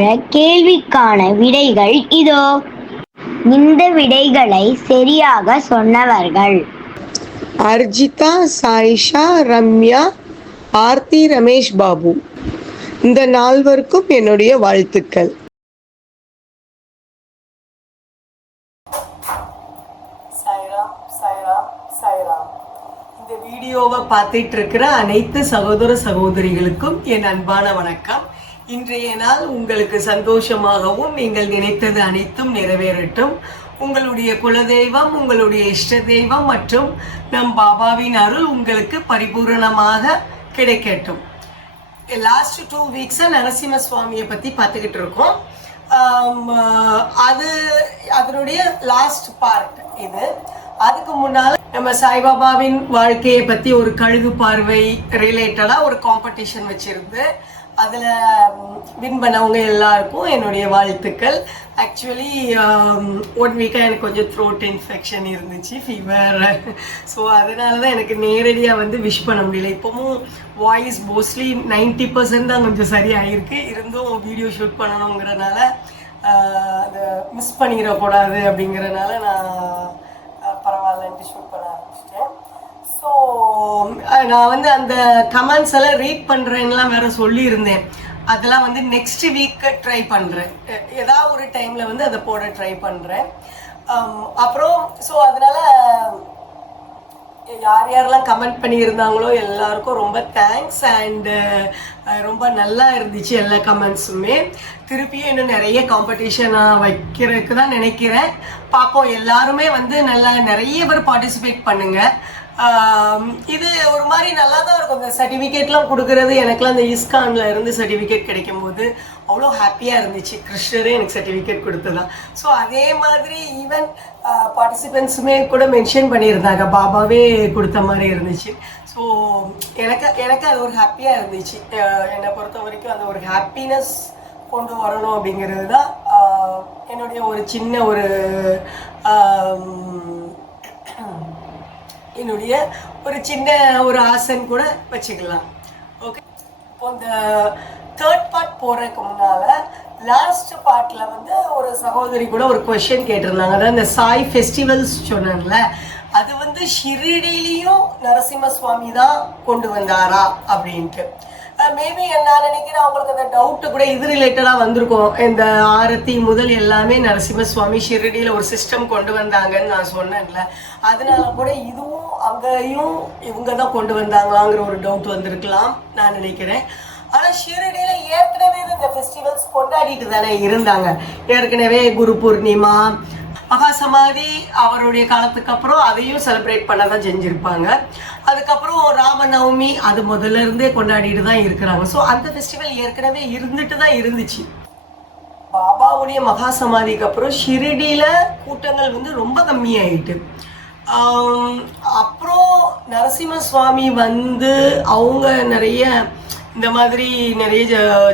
வார கேள்விக்கான விடைகள் இதோ. இந்த விடைகளை சரியாக சொன்னவர்கள் அர்ஜிதா, சாயிஷா, ரம்யா, ஆர்த்தி, ரமேஷ் பாபு. இந்த நால்வருக்கும் என்னுடைய வாழ்த்துக்கள். சாய்ராம் சாய்ராம் சாய்ராம். இந்த வீடியோவை பார்த்துட்டு இருக்கிற அனைத்து சகோதர சகோதரிகளுக்கும் என் அன்பான வணக்கம். இன்றைய நாள் உங்களுக்கு சந்தோஷமாகவும் நீங்கள் நினைத்தது அனைத்தும் நிறைவேறட்டும். உங்களுடைய குலதெய்வம், உங்களுடைய இஷ்ட தெய்வம் மற்றும் நம் பாபாவின் அருள் உங்களுக்கு பரிபூரணமாக கிடைக்கட்டும். லாஸ்ட் 2 வீக்ஸா நரசிம்ம சுவாமியை பற்றி பார்த்துக்கிட்டு இருக்கோம். அதனுடைய லாஸ்ட் பார்ட் இது. அதுக்கு முன்னால் நம்ம சாய்பாபாவின் வாழ்க்கையை பற்றி ஒரு கழுகு பார்வை ரிலேட்டடாக ஒரு காம்படிஷன் வச்சுருந்து அதில் வின் பண்ணவங்க எல்லாருக்கும் என்னுடைய வாழ்த்துக்கள். ஆக்சுவலி 1 வீக்காக எனக்கு கொஞ்சம் த்ரோட் இன்ஃபெக்ஷன் இருந்துச்சு, ஃபீவர். ஸோ அதனால தான் எனக்கு நேரடியாக வந்து விஷ் பண்ண முடியல. இப்போவும் வாய்ஸ் மோஸ்ட்லி 90% தான் கொஞ்சம் சரியாகிருக்கு. இருந்தும் வீடியோ ஷூட் பண்ணணுங்கிறனால அதை மிஸ் பண்ணிடக்கூடாது அப்படிங்கிறனால நான் பரவாயில்லன்ட்டு ஷூட் பண்ண ஆரம்பிச்சிட்டேன். ஸோ நான் வந்து அந்த கமெண்ட்ஸ் எல்லாம் ரீட் பண்ணுறேன்லாம் வேற சொல்லியிருந்தேன். அதெல்லாம் வந்து நெக்ஸ்ட் வீக் ட்ரை பண்ணுறேன். ஏதாவது ஒரு டைமில் வந்து அதை போட ட்ரை பண்ணுறேன். அப்புறம் ஸோ அதனால யார் யாரெல்லாம் கமெண்ட் பண்ணியிருந்தாங்களோ எல்லாருக்கும் ரொம்ப தேங்க்ஸ். அண்டு ரொம்ப நல்லா இருந்துச்சு எல்லா கமெண்ட்ஸுமே. திருப்பியும் இன்னும் நிறைய காம்படிஷனாக வைக்கிறதுக்கு தான் நினைக்கிறேன். பார்ப்போம். எல்லாருமே வந்து நல்லா நிறைய பேர் பார்ட்டிசிபேட் பண்ணுங்கள். இது ஒரு மாதிரி நல்லா தான் இருக்கும். இந்த சர்டிஃபிகேட்லாம் கொடுக்கறது எனக்குலாம் இந்த இஸ்கானில் இருந்து சர்டிஃபிகேட் கிடைக்கும் போது அவ்வளோ ஹாப்பியாக இருந்துச்சு. கிருஷ்ணரே எனக்கு சர்டிஃபிகேட் கொடுத்ததான். ஸோ அதே மாதிரி ஈவன் பார்ட்டிசிபெண்ட்ஸுமே கூட மென்ஷன் பண்ணியிருந்தாங்க, பாபாவே கொடுத்த மாதிரி இருந்துச்சு. ஸோ எனக்கு அது ஒரு ஹாப்பியாக இருந்துச்சு. என்னை பொறுத்த வரைக்கும் அந்த ஒரு ஹாப்பினஸ் கொண்டு வரணும் அப்படிங்கிறது தான் என்னுடைய ஒரு சின்ன ஒரு ஆசைன்னு கூட வச்சுக்கலாம். ஓகே. இப்போ இந்த 3rd பார்ட் போகிறதுக்கு முன்னால் லாஸ்ட் பார்ட்டில் வந்து ஒரு சகோதரி கூட ஒரு கொஷின் கேட்டிருந்தாங்க. அதாவது இந்த சாய் ஃபெஸ்டிவல்ஸ் சொன்னாங்கல்ல, அது வந்து ஷிரடியிலையும் நரசிம்ம சுவாமி தான் கொண்டு வந்தாரா அப்படின்ட்டு. மேபி நான் நினைக்கிறேன் அவங்களுக்கு அந்த டவுட்டு கூட இது ரிலேட்டடாக வந்திருக்கும். இந்த ஆரத்தி முதல் எல்லாமே நரசிம்ம சுவாமி ஷிரடியில் ஒரு சிஸ்டம் கொண்டு வந்தாங்கன்னு நான் சொன்னேன்ல, அதனால கூட இதுவும் அங்கேயும் இவங்க தான் கொண்டு வந்தாங்களாங்கிற ஒரு டவுட் வந்திருக்கலாம் நான் நினைக்கிறேன். ஆனால் ஷிரடியில் ஏற்கனவே இந்த ஃபெஸ்டிவல்ஸ் கொண்டாடிட்டு தானே இருந்தாங்க. ஏற்கனவே குரு பூர்ணிமா, மகாசமாதி அவருடைய காலத்துக்கு அப்புறம் அதையும் செலிப்ரேட் பண்ண தான் செஞ்சுருப்பாங்க. அதுக்கப்புறம் ராமநவமி அது முதல்ல இருந்தே கொண்டாடிட்டு தான் இருக்கிறாங்க. ஸோ அந்த ஃபெஸ்டிவல் ஏற்கனவே இருந்துட்டு தான் இருந்துச்சு. பாபாவுடைய மகாசமாதிக்கு அப்புறம் ஷிரடியில் கூட்டங்கள் வந்து ரொம்ப கம்மியாயிட்டு. அப்புறம் நரசிம்ம சுவாமி வந்து அவங்க நிறைய இந்த மாதிரி நிறைய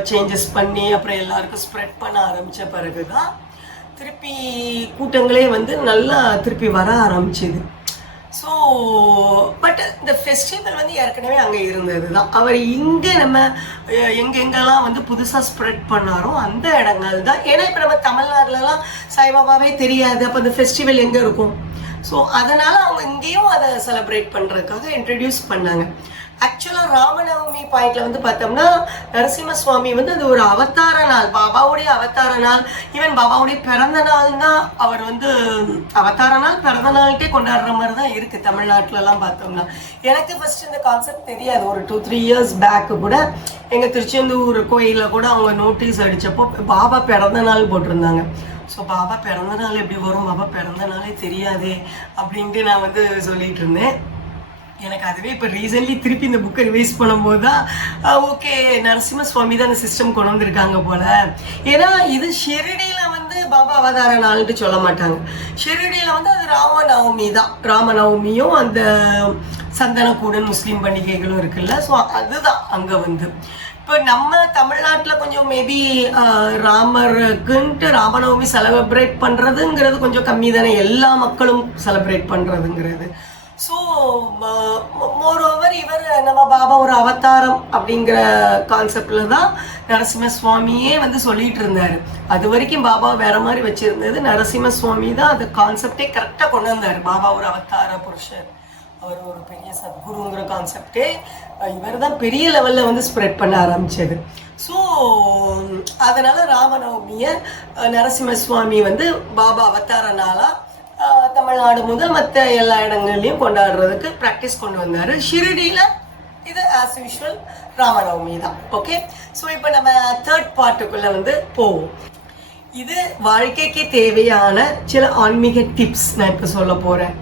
சேஞ்சஸ் பண்ணி அப்புறம் எல்லாருக்கும் ஸ்ப்ரெட் பண்ண ஆரம்பித்த பிறகு தான் திருப்பி கூட்டங்களே வந்து நல்லா திருப்பி வர ஆரம்பிச்சுது. ஸோ பட் இந்த ஃபெஸ்டிவல் வந்து ஏற்கனவே அங்கே இருந்தது தான். அவர் இங்கே நம்ம எங்கெங்கெல்லாம் வந்து புதுசாக ஸ்ப்ரெட் பண்ணாரோ அந்த இடங்கள் தான். ஏன்னா இப்போ நம்ம தமிழ்நாட்டிலலாம் சாய்பாபாவே தெரியாது, அப்போ அந்த ஃபெஸ்டிவல் எங்கே இருக்கும்? ஸோ அதனால் அவங்க இங்கேயும் அதை செலிப்ரேட் பண்ணுறதுக்காக இன்ட்ரடியூஸ் பண்ணாங்க. ஆக்சுவலாக ராமநவமி பாயிண்ட்ல வந்து பார்த்தோம்னா நரசிம்ம சுவாமி வந்து அது ஒரு அவதார நாள், பாபாவுடைய அவதார நாள். ஈவன் பாபாவுடைய பிறந்த நாள் தான் அவர் வந்து அவதார நாள் பிறந்த நாள்கிட்டே கொண்டாடுற மாதிரி தான் இருக்குது தமிழ்நாட்டிலலாம் பார்த்தோம்னா. எனக்கு ஃபர்ஸ்ட் இந்த கான்செப்ட் தெரியாது. ஒரு 2-3 இயர்ஸ் பேக்கு கூட எங்கள் திருச்செந்தூர் கோயிலில் கூட அவங்க நோட்டீஸ் அடித்தப்போ பாபா பிறந்த நாள் போட்டிருந்தாங்க. ஸோ பாபா பிறந்த நாள் எப்படி வரும், பாபா பிறந்த நாளே தெரியாதே அப்படின்ட்டு நான் வந்து சொல்லிட்டு இருந்தேன். எனக்கு அதுவே இப்போ ரீசன்ட்லி திருப்பி இந்த புக்கை ரிவைஸ் பண்ணும்போது தான் ஓகே நரசிம்ம சுவாமி தான் அந்த சிஸ்டம் கொண்டு வந்திருக்காங்க போல. ஏன்னா இது ஷிரடியில் வந்து பாபா அவதார நாள்ன்ட்டு சொல்ல மாட்டாங்க. ஷிரடியில் வந்து அது ராமநவமி தான். ராமநவமியும் அந்த சந்தனக்கூடன் முஸ்லீம் பண்டிகைகளும் இருக்குல்ல. ஸோ அதுதான் அங்கே வந்து இப்போ நம்ம தமிழ்நாட்டில் கொஞ்சம் மேபி ராமருக்குன்ட்டு ராமநவமி செலிப்ரேட் பண்ணுறதுங்கிறது கொஞ்சம் கம்மி தானே, எல்லா மக்களும் செலிப்ரேட் பண்ணுறதுங்கிறது. ஸோ மோரோவர் இவர் நம்ம பாபா ஒரு அவதாரம் அப்படிங்கிற கான்செப்டில் தான் நரசிம்ம சுவாமியே வந்து சொல்லிட்டு இருந்தார். அது வரைக்கும் பாபா வேற மாதிரி வச்சிருந்தது, நரசிம்ம சுவாமி தான் அந்த கான்செப்டே கரெக்டாக கொண்டு வந்தார். பாபா ஒரு அவதார புருஷர், அவர் ஒரு பெரிய சத்குருங்கிற கான்செப்டே இவர் தான் பெரிய லெவலில் வந்து ஸ்ப்ரெட் பண்ண ஆரம்பிச்சது. ஸோ அதனால ராமநவமியை நரசிம்ம சுவாமி வந்து பாபா அவதார நாளாக தமிழ்நாடு முதல் மற்ற எல்லா இடங்கள்லையும் கொண்டாடுறதுக்கு ப்ராக்டிஸ் கொண்டு வந்தார். ஷிரடியில் இது ஆஸ் யூஷுவல் ராமநவமி தான். ஓகே, ஸோ இப்போ நம்ம தேர்ட் பார்ட்டுக்குள்ளே வந்து போவோம். இது வாழ்க்கைக்கு தேவையான சில ஆன்மீக டிப்ஸ் நான் இப்போ சொல்ல போகிறேன்.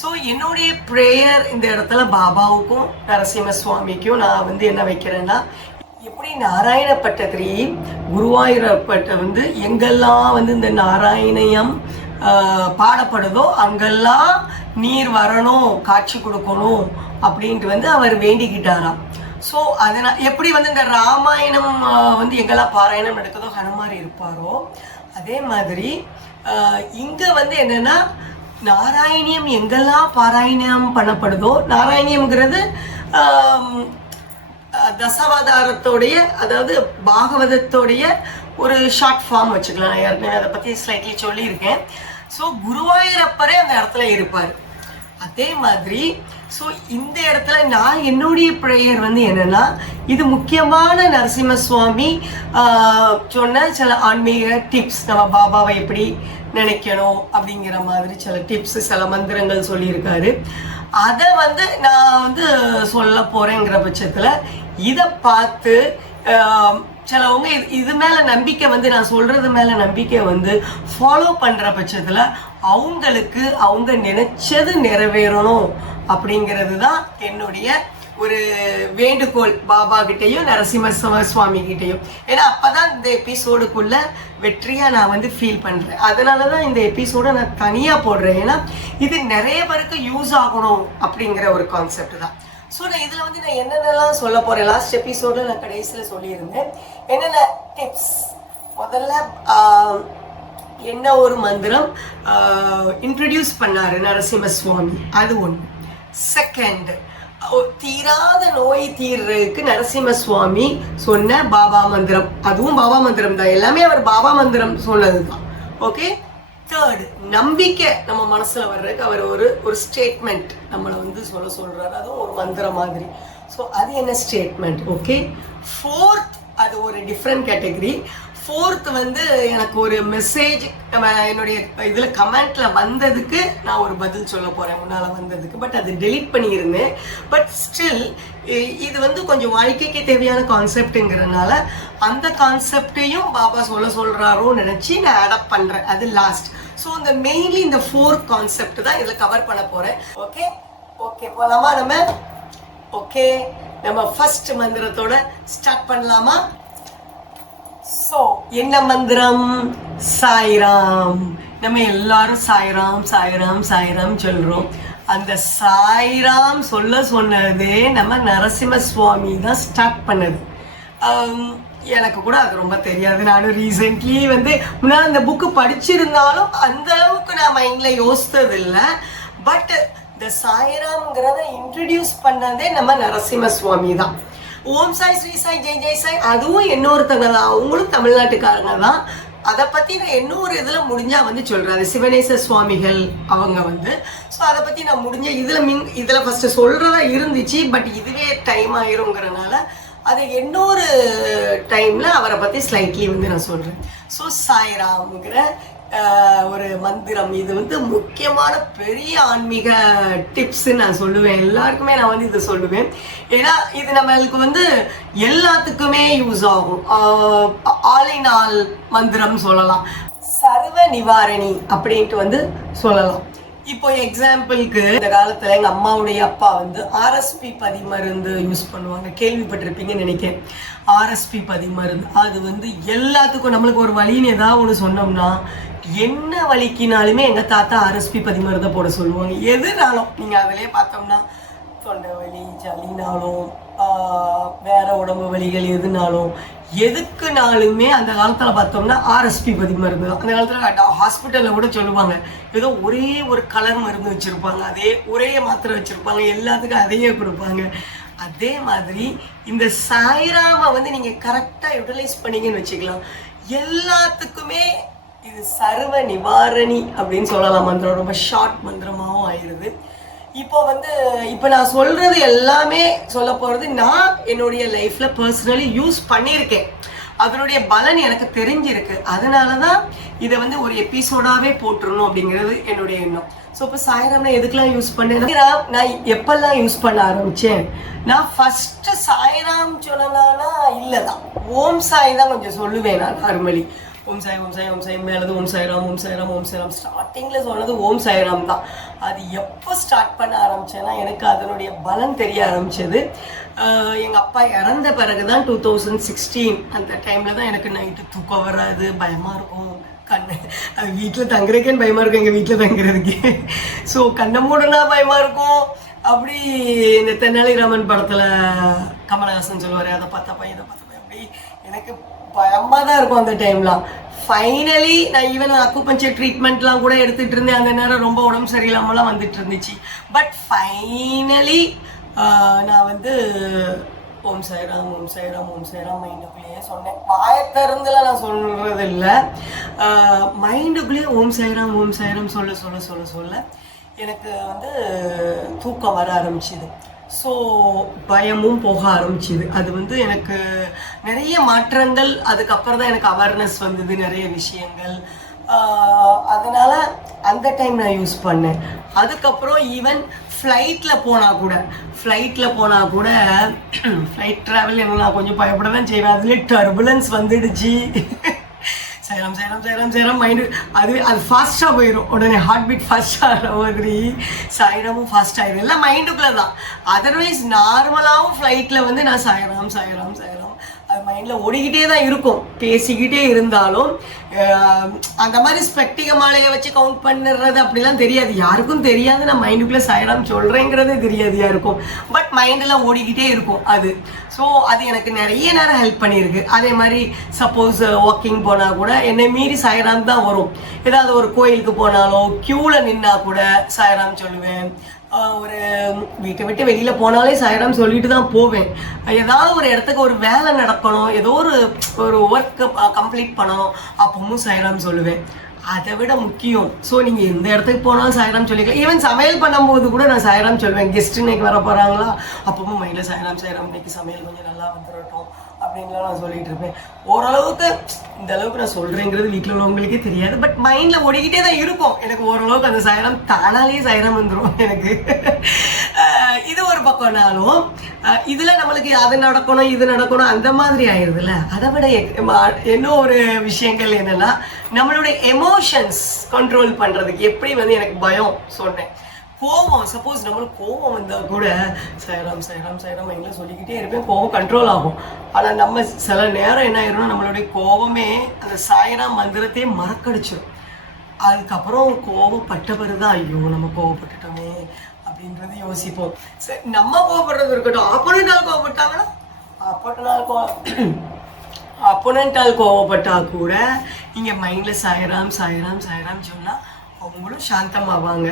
ஸோ என்னுடைய ப்ரேயர் இந்த இடத்துல பாபாவுக்கும் நரசிம்ம சுவாமிக்கும் நான் வந்து என்ன வைக்கிறேன்னா, எப்படி நாராயணப்பட்டத்திரி குருவாயூரப்பட்ட வந்து எங்கெல்லாம் வந்து இந்த நாராயணியம் பாடப்படுதோ அங்கெல்லாம் நீர் வரணும், காட்சி கொடுக்கணும் அப்படின்ட்டு வந்து அவர் வேண்டிக்கிட்டாராம். ஸோ அதனால் எப்படி வந்து இந்த ராமாயணம் வந்து எங்கெல்லாம் பாராயணம் நடக்குதோ ஹனுமார் இருப்பாரோ, அதே மாதிரி இங்கே வந்து என்னென்னா நாராயணியம் எங்கெல்லாம் பாராயணம் பண்ணப்படுதோ, நாராயணியம்ங்கிறது தசாவதாரத்தோடைய, அதாவது பாகவதத்தோடைய ஒரு ஷார்ட் ஃபார்ம் வச்சுக்கலாம். நான் ஏற்கனவே அதை பற்றி ஸ்லைட்லி சொல்லியிருக்கேன். ஸோ குருவாயூரப்பரே அந்த இடத்துல இருப்பார். அதே மாதிரி ஸோ இந்த இடத்துல நான் என்னுடைய ப்ரேயர் வந்து என்னென்னா, இது முக்கியமான நரசிம்ம சுவாமி சொன்ன சில ஆன்மீக டிப்ஸ், நம்ம பாபாவை எப்படி நினைக்கணும் அப்படிங்கிற மாதிரி சில டிப்ஸ், சில மந்திரங்கள் சொல்லியிருக்காரு. அதை வந்து நான் வந்து சொல்ல போகிறேங்கிற பட்சத்தில் இதை பார்த்து சிலவங்க இது மேலே நம்பிக்கை வந்து, நான் சொல்கிறது மேலே நம்பிக்கை வந்து ஃபாலோ பண்ணுற பட்சத்தில் அவங்களுக்கு அவங்க நினைச்சது நிறைவேறணும் அப்படிங்கிறது தான் என்னுடைய ஒரு வேண்டுகோள் பாபா கிட்டேயும் நரசிம்ம சுவாமி கிட்டேயும். ஏன்னா அப்போதான் இந்த எபிசோடுக்குள்ள வெற்றியாக நான் வந்து ஃபீல் பண்ணுறேன். அதனால தான் இந்த எபிசோடை நான் தனியாக போடுறேன். ஏன்னா இது நிறைய பேருக்கு யூஸ் ஆகணும் அப்படிங்கிற ஒரு கான்செப்ட் தான். ஸோ நான் இதில் வந்து நான் என்னென்னலாம் சொல்ல போகிறேன், லாஸ்ட் எபிசோடில் நான் கடைசியில் சொல்லியிருந்தேன் என்னென்ன டிப்ஸ். முதல்ல என்ன ஒரு மந்திரம் இன்ட்ரடியூஸ் பண்ணார் நரசிம்ம சுவாமி, அது ஒன்று. செகண்ட், தீராத நோய் தீர்றதுக்கு நரசிம்ம சுவாமி சொன்ன பாபா மந்திரம், அதுவும் பாபா மந்திரம் தான், எல்லாமே அவர் பாபா மந்திரம் சொன்னது தான். ஓகே. தேர்ட், நம்பிக்கை நம்ம மனசுல வர்றதுக்கு அவர் ஒரு ஸ்டேட்மெண்ட் நம்மளை வந்து சொல்றாரு, அதுவும் ஒரு மந்திரம் மாதிரி. ஸோ அது என்ன ஸ்டேட்மெண்ட். ஓகே. ஃபோர்த், அது ஒரு டிஃப்ரெண்ட் கேட்டகரி. ஃபோர்த் வந்து எனக்கு ஒரு மெசேஜ் என்னுடைய இதில் கமெண்ட்ல வந்ததுக்கு நான் ஒரு பதில் சொல்ல போகிறேன், முன்னால் வந்ததுக்கு. பட் அது டெலீட் பண்ணியிருந்தேன். பட் ஸ்டில் இது வந்து கொஞ்சம் வாழ்க்கைக்கு தேவையான கான்செப்டுங்கிறதுனால அந்த கான்செப்டையும் பாபா சொல்கிறாரோன்னு நினச்சி நான் அடாப்ட் பண்ணுறேன். அது லாஸ்ட். ஸோ இந்த மெயின்லி இந்த 4 கான்செப்ட் தான் இதில் கவர் பண்ண போகிறேன். ஓகே ஓகே போகலாமா நம்ம? ஓகே, நம்ம ஃபர்ஸ்ட் மந்திரத்தோட ஸ்டார்ட் பண்ணலாமா? ஸோ என்ன மந்திரம்? சாய்ராம். நம்ம எல்லாரும் சாய்ராம் சாய்ராம் சாய்ராம் சொல்கிறோம். அந்த சாய்ராம் சொன்னதே நம்ம நரசிம்ம சுவாமி தான் ஸ்டார்ட் பண்ணது. எனக்கு கூட அது ரொம்ப தெரியாது. நானும் ரீசெண்ட்லி வந்து முன்னால் அந்த புக்கு படிச்சிருந்தாலும் அந்த அளவுக்கு நான் மைண்டில் யோசித்ததில்லை. பட் இந்த சாய்ராம்ங்கிறத இன்ட்ரடியூஸ் பண்ணதே நம்ம நரசிம்ம சுவாமி தான். ஓம் சாய், ஸ்ரீ சாய், ஜெய் ஜெய் சாய், அதுவும் இன்னொருத்தங்க தான், அவங்களும் தமிழ்நாட்டுக்காரங்க தான். அதை பற்றி நான் இன்னொரு இதில் முடிஞ்சால் வந்து சொல்கிறேன். அது சிவனேச சுவாமிகள் அவங்க வந்து. ஸோ அதை பற்றி நான் முடிஞ்ச இதில் ஃபஸ்ட்டு சொல்கிறதா இருந்துச்சு. பட் இதுவே டைம் ஆயிருங்கிறனால அது இன்னொரு டைமில் அவரை பற்றி ஸ்லைட்லி வந்து நான் சொல்கிறேன். ஸோ சாய்ராம்ங்கிற ஒரு மந்திரம், இது வந்து முக்கியமான பெரிய ஆன்மீக டிப்ஸ்ன்னு நான் சொல்லுவேன். எல்லாருக்குமே நான் வந்து இதை சொல்லுவேன். ஏன்னா இது நம்மளுக்கு வந்து எல்லாத்துக்குமே யூஸ் ஆகும். ஆல் இன் ஆல் மந்திரம் சொல்லலாம். சர்வ நிவாரணி அப்படின்ட்டு வந்து சொல்லலாம். இப்போ எக்ஸாம்பிளுக்கு இந்த காலத்தில் எங்கள் அம்மாவுடைய அப்பா வந்து ஆர்எஸ்பி பதிமருந்து யூஸ் பண்ணுவாங்க, கேள்விப்பட்டிருப்பீங்கன்னு நினைக்கிறேன். ஆர்எஸ்பி பதிமருந்து அது வந்து எல்லாத்துக்கும் நம்மளுக்கு ஒரு வலின்னு ஏதாவது ஒன்று சொன்னோம்னா, என்ன வலிக்கினாலுமே எங்கள் தாத்தா ஆர்எஸ்பி பதிமருந்தை போட சொல்லுவாங்க. எதுனாலும் நீங்கள் அதிலே பார்த்தோம்னா தொண்டை வலி, சளினாலும் வேற உடம்பு வலிகள் எதுக்குனாலுமே அந்த காலத்தில் பார்த்தோம்னா ஆர்எஸ்பி மருந்து தான். அந்த காலத்தில் ஹாஸ்பிட்டலில் கூட சொல்லுவாங்க, ஏதோ ஒரே ஒரு கலர் மருந்து வச்சுருப்பாங்க, அதே ஒரே மாத்திரை வச்சுருப்பாங்க, எல்லாத்துக்கும் அதையே கொடுப்பாங்க. அதே மாதிரி இந்த சாய்ராமை வந்து நீங்கள் கரெக்டாக யூட்டிலைஸ் பண்ணீங்கன்னு வச்சுக்கலாம். எல்லாத்துக்குமே இது சர்வ நிவாரணி அப்படின்னு சொல்லலாம். மந்திரம் ரொம்ப ஷார்ட் மந்திரமாகவும் ஆயிடுது. இப்போ நான் சொல்றது எல்லாமே சொல்ல போகிறது நான் என்னுடைய லைஃப்பில் பர்சனலி யூஸ் பண்ணியிருக்கேன். அதனுடைய பலன் எனக்கு தெரிஞ்சிருக்கு. அதனால தான் இதை வந்து ஒரு எபிசோடாகவே போட்டுருணும் அப்படிங்கிறது என்னுடைய எண்ணம். ஸோ இப்போ சாய்ராம் நான் எதுக்கெல்லாம் யூஸ் பண்ணேன், நான் எப்பெல்லாம் யூஸ் பண்ண ஆரம்பித்தேன், நான் ஃபஸ்ட்டு சாய்ராம் சொல்லலாம்னா இல்லை தான், ஓம் சாய் தான் கொஞ்சம் சொல்லுவேன். நான் நார்மலி ஓம் சாய் ஓம் சாய் ஓம் சாய் மேலது ஓம் சாய்ராம் ஓம் சாய்ராம் ஓம் சாய்ராம் ஸ்டார்டிங்கில் சொன்னது ஓம் சாய்ராம் தான். அது எப்போ ஸ்டார்ட் பண்ண ஆரம்பித்தேன்னா எனக்கு அதனுடைய பலன் தெரிய ஆரம்பித்தது எங்கள் அப்பா இறந்த பிறகு தான். 2016 அந்த டைமில் தான் எனக்கு நைட்டு தூக்கம் வராது, பயமாக இருக்கும், அது வீட்டில் தங்குறதுக்கேன்னு பயமாக இருக்கும், எங்கள் வீட்டில் தங்குறதுக்கு. ஸோ கண்ணை மூடனா பயமாக இருக்கும். அப்படி இந்த தென்னாலிராமன் படத்தில் கமலஹாசன் சொல்லுவார், அதை பார்த்தப்பா இதை பார்த்தப்பா, அப்படி எனக்கு பயமாக தான் இருக்கும் அந்த டைம்லாம். ஃபைனலி நான் ஈவன் அக்குபஞ்சர் ட்ரீட்மெண்ட்லாம் கூட எடுத்துகிட்டு இருந்தேன். அந்த நேரம் ரொம்ப உடம்பு சரியில்லாமலாம் வந்துட்டு இருந்துச்சு. பட் ஃபைனலி நான் வந்து ஓம் சாய்ராம் ஓம் சாய்ராம் ஓம் சாய்ராம் மைண்டுக்குள்ளேயே சொன்னேன். வாயத்திறந்துலாம் நான் சொல்கிறது இல்லை, மைண்டுக்குள்ளேயே ஓம் சாய்ராம் சொல்ல சொல்ல சொல்ல சொல்ல எனக்கு வந்து தூக்கம் வர ஆரம்பிச்சிது. ஸோ பயமும் போக ஆரம்பிச்சிது. அது வந்து எனக்கு நிறைய மாற்றங்கள், அதுக்கப்புறம் தான் எனக்கு அவேர்னஸ் வந்தது நிறைய விஷயங்கள். அதனால் அந்த டைம் நான் யூஸ் பண்ணேன். அதுக்கப்புறம் ஈவன் ஃப்ளைட்டில் போனால் கூட ஃப்ளைட் ட்ராவல் என்ன நான் கொஞ்சம் பயப்பட தான் செய்வேன். அதுலேயே டர்புலன்ஸ் வந்துடுச்சு. சைராம் சைராம் சைராம் சைராம் மைண்டு அது ஃபாஸ்ட்டாக போயிடும். உடனே ஹார்ட் பீட் ஃபாஸ்ட் ஆகிற மாதிரி சாய்ராமும் ஃபாஸ்ட் ஆகிடும். எல்லாம் மைண்டுக்குள்ளே தான். அதர்வைஸ் நார்மலாகவும் ஃப்ளைட்டில் வந்து நான் சாய்ராம் சாய்ராம் சாய்ராம் அது மைண்டில் ஓடிக்கிட்டே தான் இருக்கும். பேசிக்கிட்டே இருந்தாலும் அந்த மாதிரி ஸ்பெக்டிக மாலையை வச்சு கவுண்ட் பண்ணுறது அப்படிலாம் தெரியாது, யாருக்கும் தெரியாது. நான் மைண்டுக்குள்ளே சாய்ராம் சொல்கிறேங்கிறதே தெரியாது யாருக்கும். பட் மைண்டில் ஓடிக்கிட்டே இருக்கும் அது. ஸோ அது எனக்கு நிறைய நேரம் ஹெல்ப் பண்ணியிருக்கு. அதே மாதிரி சப்போஸ் வாக்கிங் போனால் கூட என்னை மீறி சாய்ராம் தான் வரும். ஏதாவது ஒரு கோயிலுக்கு போனாலும் க்யூவில் நின்னா கூட சாய்ராம் சொல்லுவேன். ஒரு வீட்டை விட்டு வெளியில் போனாலே சாய்ராம் சொல்லிட்டு தான் போவேன். ஏதாவது ஒரு இடத்துக்கு ஒரு வேலை நடக்கணும், ஏதோ ஒரு ஒர்க்கு கம்ப்ளீட் பண்ணணும், அப்பவும் சாய்ராம் சொல்லுவேன். அதை விட முக்கியம், ஸோ நீங்கள் எந்த இடத்துக்கு போனாலும் சாய்ராம் சொல்லிக்கலாம். ஈவன் சமையல் பண்ணும்போது கூட நான் சாய்ராம் சொல்லுவேன். கெஸ்ட் இன்னைக்கு வர போகிறாங்களா, அப்பவும் மைண்டில் சாய்ராம் இன்னைக்கு சமையல் கொஞ்சம் நல்லா வந்துடட்டும் அப்படின்லாம் நான் சொல்லிட்டு இருப்பேன். ஓரளவுக்கு இந்த அளவுக்கு நான் சொல்கிறேங்கிறது வீட்டில் உள்ளவங்களுக்கே தெரியாது. பட் மைண்டில் ஓடிக்கிட்டே தான் இருக்கும். எனக்கு ஓரளவுக்கு அந்த சாய்ராம் தானாலேயே சாய்ராம் வந்துடும் எனக்கு. இது ஒரு பக்கம்னாலும் இதில் நம்மளுக்கு அது நடக்கணும் இது நடக்கணும் அந்த மாதிரி ஆயிடுதுல்ல. அதை விட என்ன ஒரு விஷயங்கள் என்னென்னா, நம்மளுடைய எமோஷன்ஸ் கண்ட்ரோல் பண்ணுறதுக்கு எப்படி வந்து எனக்கு பயம் சொன்னேன். கோவம், சப்போஸ் நம்மளுக்கு கோவம் வந்தால் கூட சாய்ராம் சாய்ராம் சாய்ராம் மைண்டில் சொல்லிக்கிட்டே இருப்பேன், கோவம் கண்ட்ரோல் ஆகும். ஆனால் நம்ம சில நேரம் என்ன ஆயிரும்னா, நம்மளுடைய கோவமே அந்த சாய்ராம் மந்திரத்தையே மறக்கடிச்சிடும். அதுக்கப்புறம் கோவப்பட்ட பிறகு தான் ஐயோ நம்ம கோவப்பட்டுட்டோமே அப்படின்றது யோசிப்போம். சரி, நம்ம கோவப்படுறது இருக்கட்டும், ஆப்போனண்டால் கோவப்பட்டாங்கன்னா அப்போனண்டால் கோவப்பட்டா கூட இங்கே மைண்டில் சாய்ராம் சாய்ராம் சாய்ராம் சொன்னால் அவங்களும் சாந்தமாவாங்க.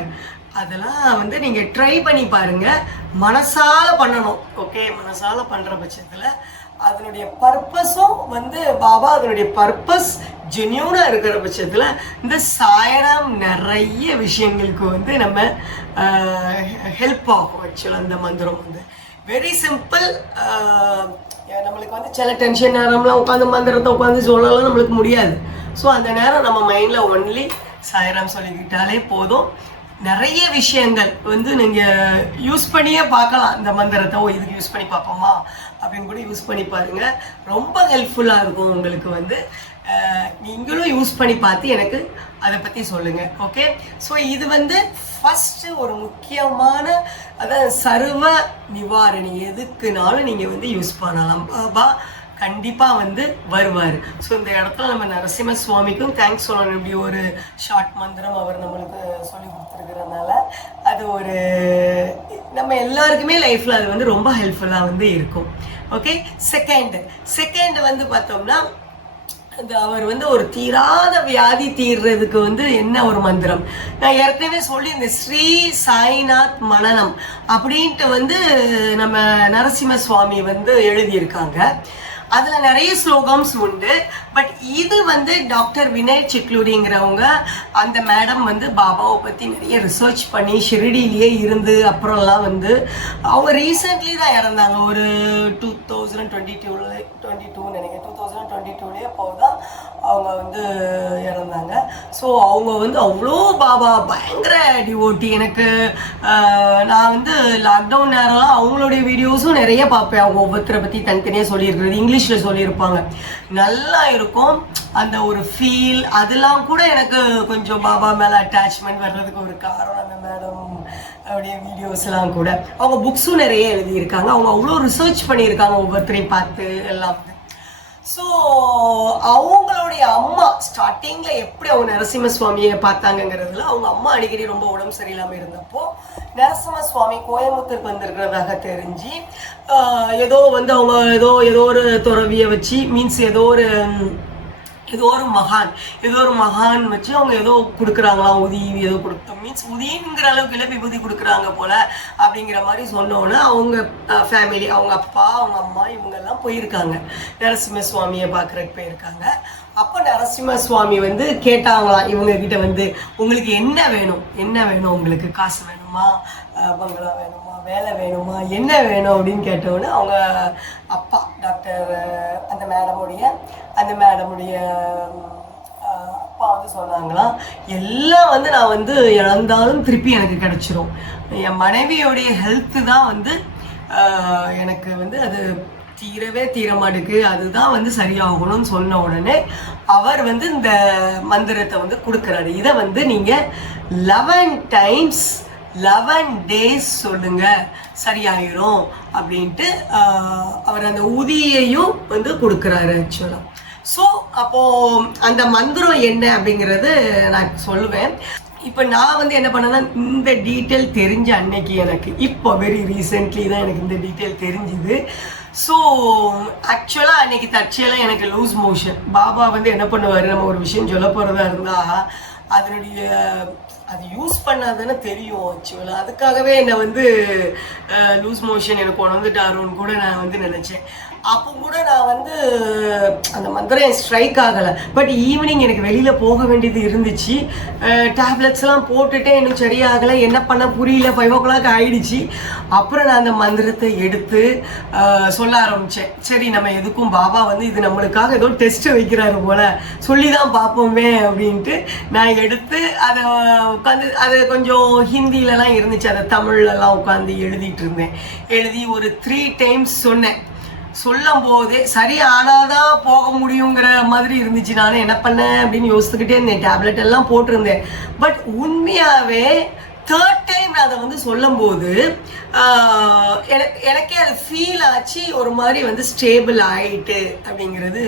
அதெல்லாம் வந்து நீங்கள் ட்ரை பண்ணி பாருங்கள். மனசால பண்ணணும், ஓகே? மனசால பண்ணுற பட்சத்தில் அதனுடைய பர்பஸும் வந்து பாபா அதனுடைய பர்பஸ் ஜென்யூனாக இருக்கிற பட்சத்தில் இந்த சாய்ராம் நிறைய விஷயங்களுக்கு வந்து நம்ம ஹெல்ப் ஆகும். ஆக்சுவலாக அந்த மந்திரம் வந்து வெரி சிம்பிள். நம்மளுக்கு வந்து சில டென்ஷன் நேரம்லாம் உட்காந்து மந்திரத்தை உட்காந்து சொல்லலாம் நம்மளுக்கு முடியாது. ஸோ அந்த நேரம் நம்ம மைண்டில் ஒன்லி சாய்ராம் சொல்லிக்கிட்டாலே போதும். நிறைய விஷயங்கள் வந்து நீங்கள் யூஸ் பண்ணியே பார்க்கலாம். இந்த மந்திரத்தை இதுக்கு யூஸ் பண்ணி பார்ப்போமா அப்படின்னு கூட யூஸ் பண்ணி பாருங்கள். ரொம்ப ஹெல்ப்ஃபுல்லாக இருக்கும் உங்களுக்கு வந்து. நீங்களும் யூஸ் பண்ணி பார்த்து எனக்கு அதை பற்றி சொல்லுங்கள், ஓகே? ஸோ இது வந்து ஃபஸ்ட்டு ஒரு முக்கியமான, அதாவது சர்வ நிவாரணி. எதுக்குனாலும் நீங்கள் வந்து யூஸ் பண்ணலாம். பாபா கண்டிப்பாக வந்து வருவார். ஸோ இந்த இடத்துல நம்ம நரசிம்ம சுவாமிக்கும் தேங்க்ஸ் சொல்லணும். இப்படி ஒரு ஷார்ட் மந்திரம் அவர் நம்மளுக்கு சொல்லி கொடுத்துருக்கிறதுனால அது ஒரு நம்ம எல்லாருக்குமே லைஃப்பில் அது வந்து ரொம்ப ஹெல்ப்ஃபுல்லாக வந்து இருக்கும். ஓகே, செகண்ட் வந்து பார்த்தோம்னா அவர் வந்து ஒரு தீராத வியாதி தீர்றதுக்கு வந்து என்ன ஒரு மந்திரம், நான் ஏற்கனவே சொல்லி இந்த ஸ்ரீ சாய்நாத் மனனம் அப்படின்ட்டு வந்து நம்ம நரசிம்ம சுவாமி வந்து எழுதியிருக்காங்க. அதில் நிறைய ஸ்லோகம்ஸ் உண்டு. பட் இது வந்து டாக்டர் வினய் சிக்லூரிங்கிறவங்க, அந்த மேடம் வந்து பாபாவை பற்றி நிறைய ரிசர்ச் பண்ணி ஷிரடியிலேயே இருந்து அப்புறம்லாம் வந்து அவங்க ரீசெண்ட்லி தான் இறந்தாங்க. ஒரு 2022 நினைக்கிறேன், 2022 அப்போ தான் அவங்க வந்து இறந்தாங்க. ஸோ அவங்க வந்து அவ்வளோ பாபா பயங்கர டிவோட்டி. எனக்கு நான் வந்து லாக்டவுன் நேரம்லாம் அவங்களுடைய வீடியோஸும் நிறைய பார்ப்பேன். அவங்க ஒவ்வொருத்தரை பற்றி தனித்தனியாக சொல்லியிருக்கிறது இங்கிலீஷில் சொல்லியிருப்பாங்க, நல்லா இருக்கும் அந்த ஒரு ஃபீல். அதெல்லாம் கூட எனக்கு கொஞ்சம் பாபா மேலே அட்டாச்மெண்ட் வர்றதுக்கு ஒரு காரணம் அந்த மேடம் அவருடைய வீடியோஸ்லாம் கூட. அவங்க புக்ஸும் நிறைய எழுதியிருக்காங்க, அவங்க அவ்வளோ ரிசர்ச் பண்ணியிருக்காங்க ஒவ்வொருத்தரையும் பார்த்து எல்லாம். ஸோ அவங்களுடைய அம்மா ஸ்டார்டிங்கில் எப்படி அவங்க நரசிம்ம சுவாமியை பார்த்தாங்கங்கிறதுல, அவங்க அம்மா அடிக்கடி ரொம்ப உடம்பு சரியில்லாமல் இருந்தப்போ நரசிம்ம சுவாமி கோயம்புத்தூருக்கு வந்திருக்கிறதாக தெரிஞ்சு ஏதோ வந்து அவங்க ஏதோ ஒரு துறவியை வச்சு மீன்ஸ் ஏதோ ஒரு மகான் வச்சு அவங்க ஏதோ கொடுக்குறாங்களாம், உதி ஏதோ கொடுத்தோம் மீன்ஸ் உதிங்கிற அளவுக்கு இல்லை, விபூதி கொடுக்குறாங்க போல அப்படிங்கிற மாதிரி சொன்னோன்னே அவங்க ஃபேமிலி, அவங்க அப்பா அவங்க அம்மா இவங்கெல்லாம் போயிருக்காங்க, நரசிம்ம சுவாமியை பார்க்குறதுக்கு போயிருக்காங்க. அப்போ நரசிம்ம சுவாமி வந்து கேட்டாங்களாம் இவங்க கிட்ட வந்து, உங்களுக்கு என்ன வேணும் உங்களுக்கு, காசு வேணுமா, பங்களா வேணுமா, வேலை வேணுமா, என்ன வேணும் அப்படின்னு கேட்டோன்னே அவங்க அப்பா டாக்டர் அந்த மேடமுடைய அப்பா வந்து சொன்னாங்களாம், எல்லாம் வந்து நான் வந்து இழந்தாலும் திருப்பி எனக்கு கிடைச்சிரும், என் மனைவியோடைய ஹெல்த்து தான் வந்து எனக்கு வந்து அது தீர மாட்டுக்கு, அதுதான் வந்து சரியாகணும்னு சொன்ன உடனே அவர் வந்து இந்த மந்திரத்தை வந்து கொடுக்குறாரு. இதை வந்து நீங்கள் 11 times 11 days சொல்லுங்க சரியாயிரும் அப்படின்ட்டு அவர் அந்த ஊதியையும் வந்து கொடுக்குறாரு ஆக்சுவலாக. ஸோ அப்போது அந்த மந்திரம் என்ன அப்படிங்கிறது நான் சொல்லுவேன். இப்போ நான் வந்து என்ன பண்ணேன்னா, இந்த டீட்டெயில் தெரிஞ்ச அன்னைக்கு எனக்கு இப்போ வெரி ரீசெண்ட்லி தான் எனக்கு இந்த டீட்டெயில் தெரிஞ்சுது. ஸோ ஆக்சுவலாக அன்னைக்கு தற்செயலாக எனக்கு லூஸ் மோஷன். பாபா வந்து என்ன பண்ணுவார், நம்ம ஒரு விஷயம் சொல்ல போகிறதா இருந்தால் அது யூஸ் பண்ணாதானே தெரியும் ஆக்சுவலாக. அதுக்காகவே என்னை வந்து லூஸ் மோஷன் எனக்கு கொண்டு வந்துட்டாருன்னு கூட நான் வந்து நினச்சேன். அப்போ கூட நான் வந்து அந்த மந்திரம் ஸ்ட்ரைக் ஆகலை. பட் ஈவினிங் எனக்கு வெளியில் போக வேண்டியது இருந்துச்சு, டேப்லெட்ஸ்லாம் போட்டுட்டேன், இன்னும் சரியாகலை, என்ன பண்ண புரியல. 5 o'clock ஆகிடுச்சு. அப்புறம் நான் அந்த மந்திரத்தை எடுத்து சொல்ல ஆரம்பித்தேன். சரி, நம்ம எதுக்கும் பாபா வந்து இது நம்மளுக்காக ஏதோ டெஸ்ட் வைக்கிறாரு போல், சொல்லி தான் பார்ப்போமே அப்படின்ட்டு நான் எடுத்து அதை உட்காந்து, அது கொஞ்சம் ஹிந்திலலாம் இருந்துச்சு, அதை தமிழ்லலாம் உட்காந்து எழுதிட்டு இருந்தேன். எழுதி ஒரு 3 times சொன்னேன். சொல்லும் போதே சரி ஆனாதான் போக முடியுங்கிற மாதிரி இருந்துச்சு. நானும் என்ன பண்ணேன் அப்படின்னு யோசிச்சுக்கிட்டே இருந்தேன், டேப்லெட் எல்லாம் போட்டிருந்தேன். பட் உண்மையாகவே 3rd time நான் அதை வந்து சொல்லும் போது எனக்கே அது ஃபீல் ஆச்சு, ஒரு மாதிரி வந்து ஸ்டேபிள் ஆகிட்டு அப்படிங்கிறது.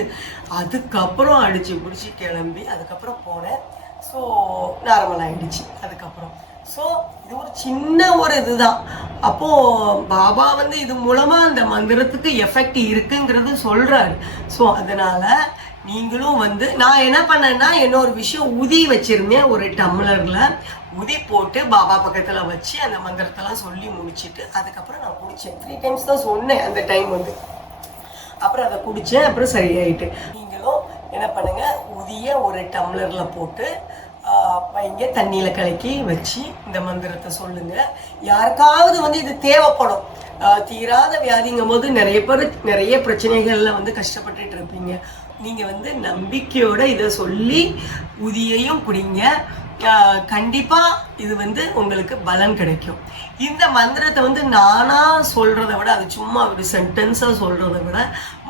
அதுக்கப்புறம் அடிச்சு பிடிச்சி கிளம்பி அதுக்கப்புறம் போனேன். ஸோ நார்மல் ஆகிடுச்சு அதுக்கப்புறம். ஸோ இது ஒரு சின்ன ஒரு இதுதான். அப்போது பாபா வந்து இது மூலமாக அந்த மந்திரத்துக்கு எஃபெக்ட் இருக்குங்கிறது சொல்கிறாரு. ஸோ அதனால் நீங்களும் வந்து, நான் என்ன பண்ணேன்னா, இன்னொரு விஷயம் உதி வச்சுருந்தேன், ஒரு டம்ளரில் உதி போட்டு பாபா பக்கத்தில் வச்சு அந்த மந்திரத்தெல்லாம் சொல்லி முடிச்சுட்டு அதுக்கப்புறம் நான் குடித்தேன். 3 times தான் சொன்னேன் அந்த டைம் வந்து. அப்புறம் அதை குடித்தேன், அப்புறம் சரியாயிட்டு. நீங்களும் என்ன பண்ணுங்கள், உதியை ஒரு டம்ளரில் போட்டு வைங்க, தண்ணியில் கலக்கி வச்சு இந்த மந்திரத்தை சொல்லுங்கள். யாருக்காவது வந்து இது தேவைப்படும், தீராத வியாதிங்கும் போது நிறைய பிரச்சனைகளில் வந்து கஷ்டப்பட்டுட்டு இருப்பீங்க. நீங்கள் வந்து நம்பிக்கையோடு இதை சொல்லி உதியையும் குடிங்க, கண்டிப்பாக இது வந்து உங்களுக்கு பலன் கிடைக்கும். இந்த மந்திரத்தை வந்து நானாக சொல்கிறத விட, அது சும்மா ஒரு சென்டென்ஸாக சொல்கிறத விட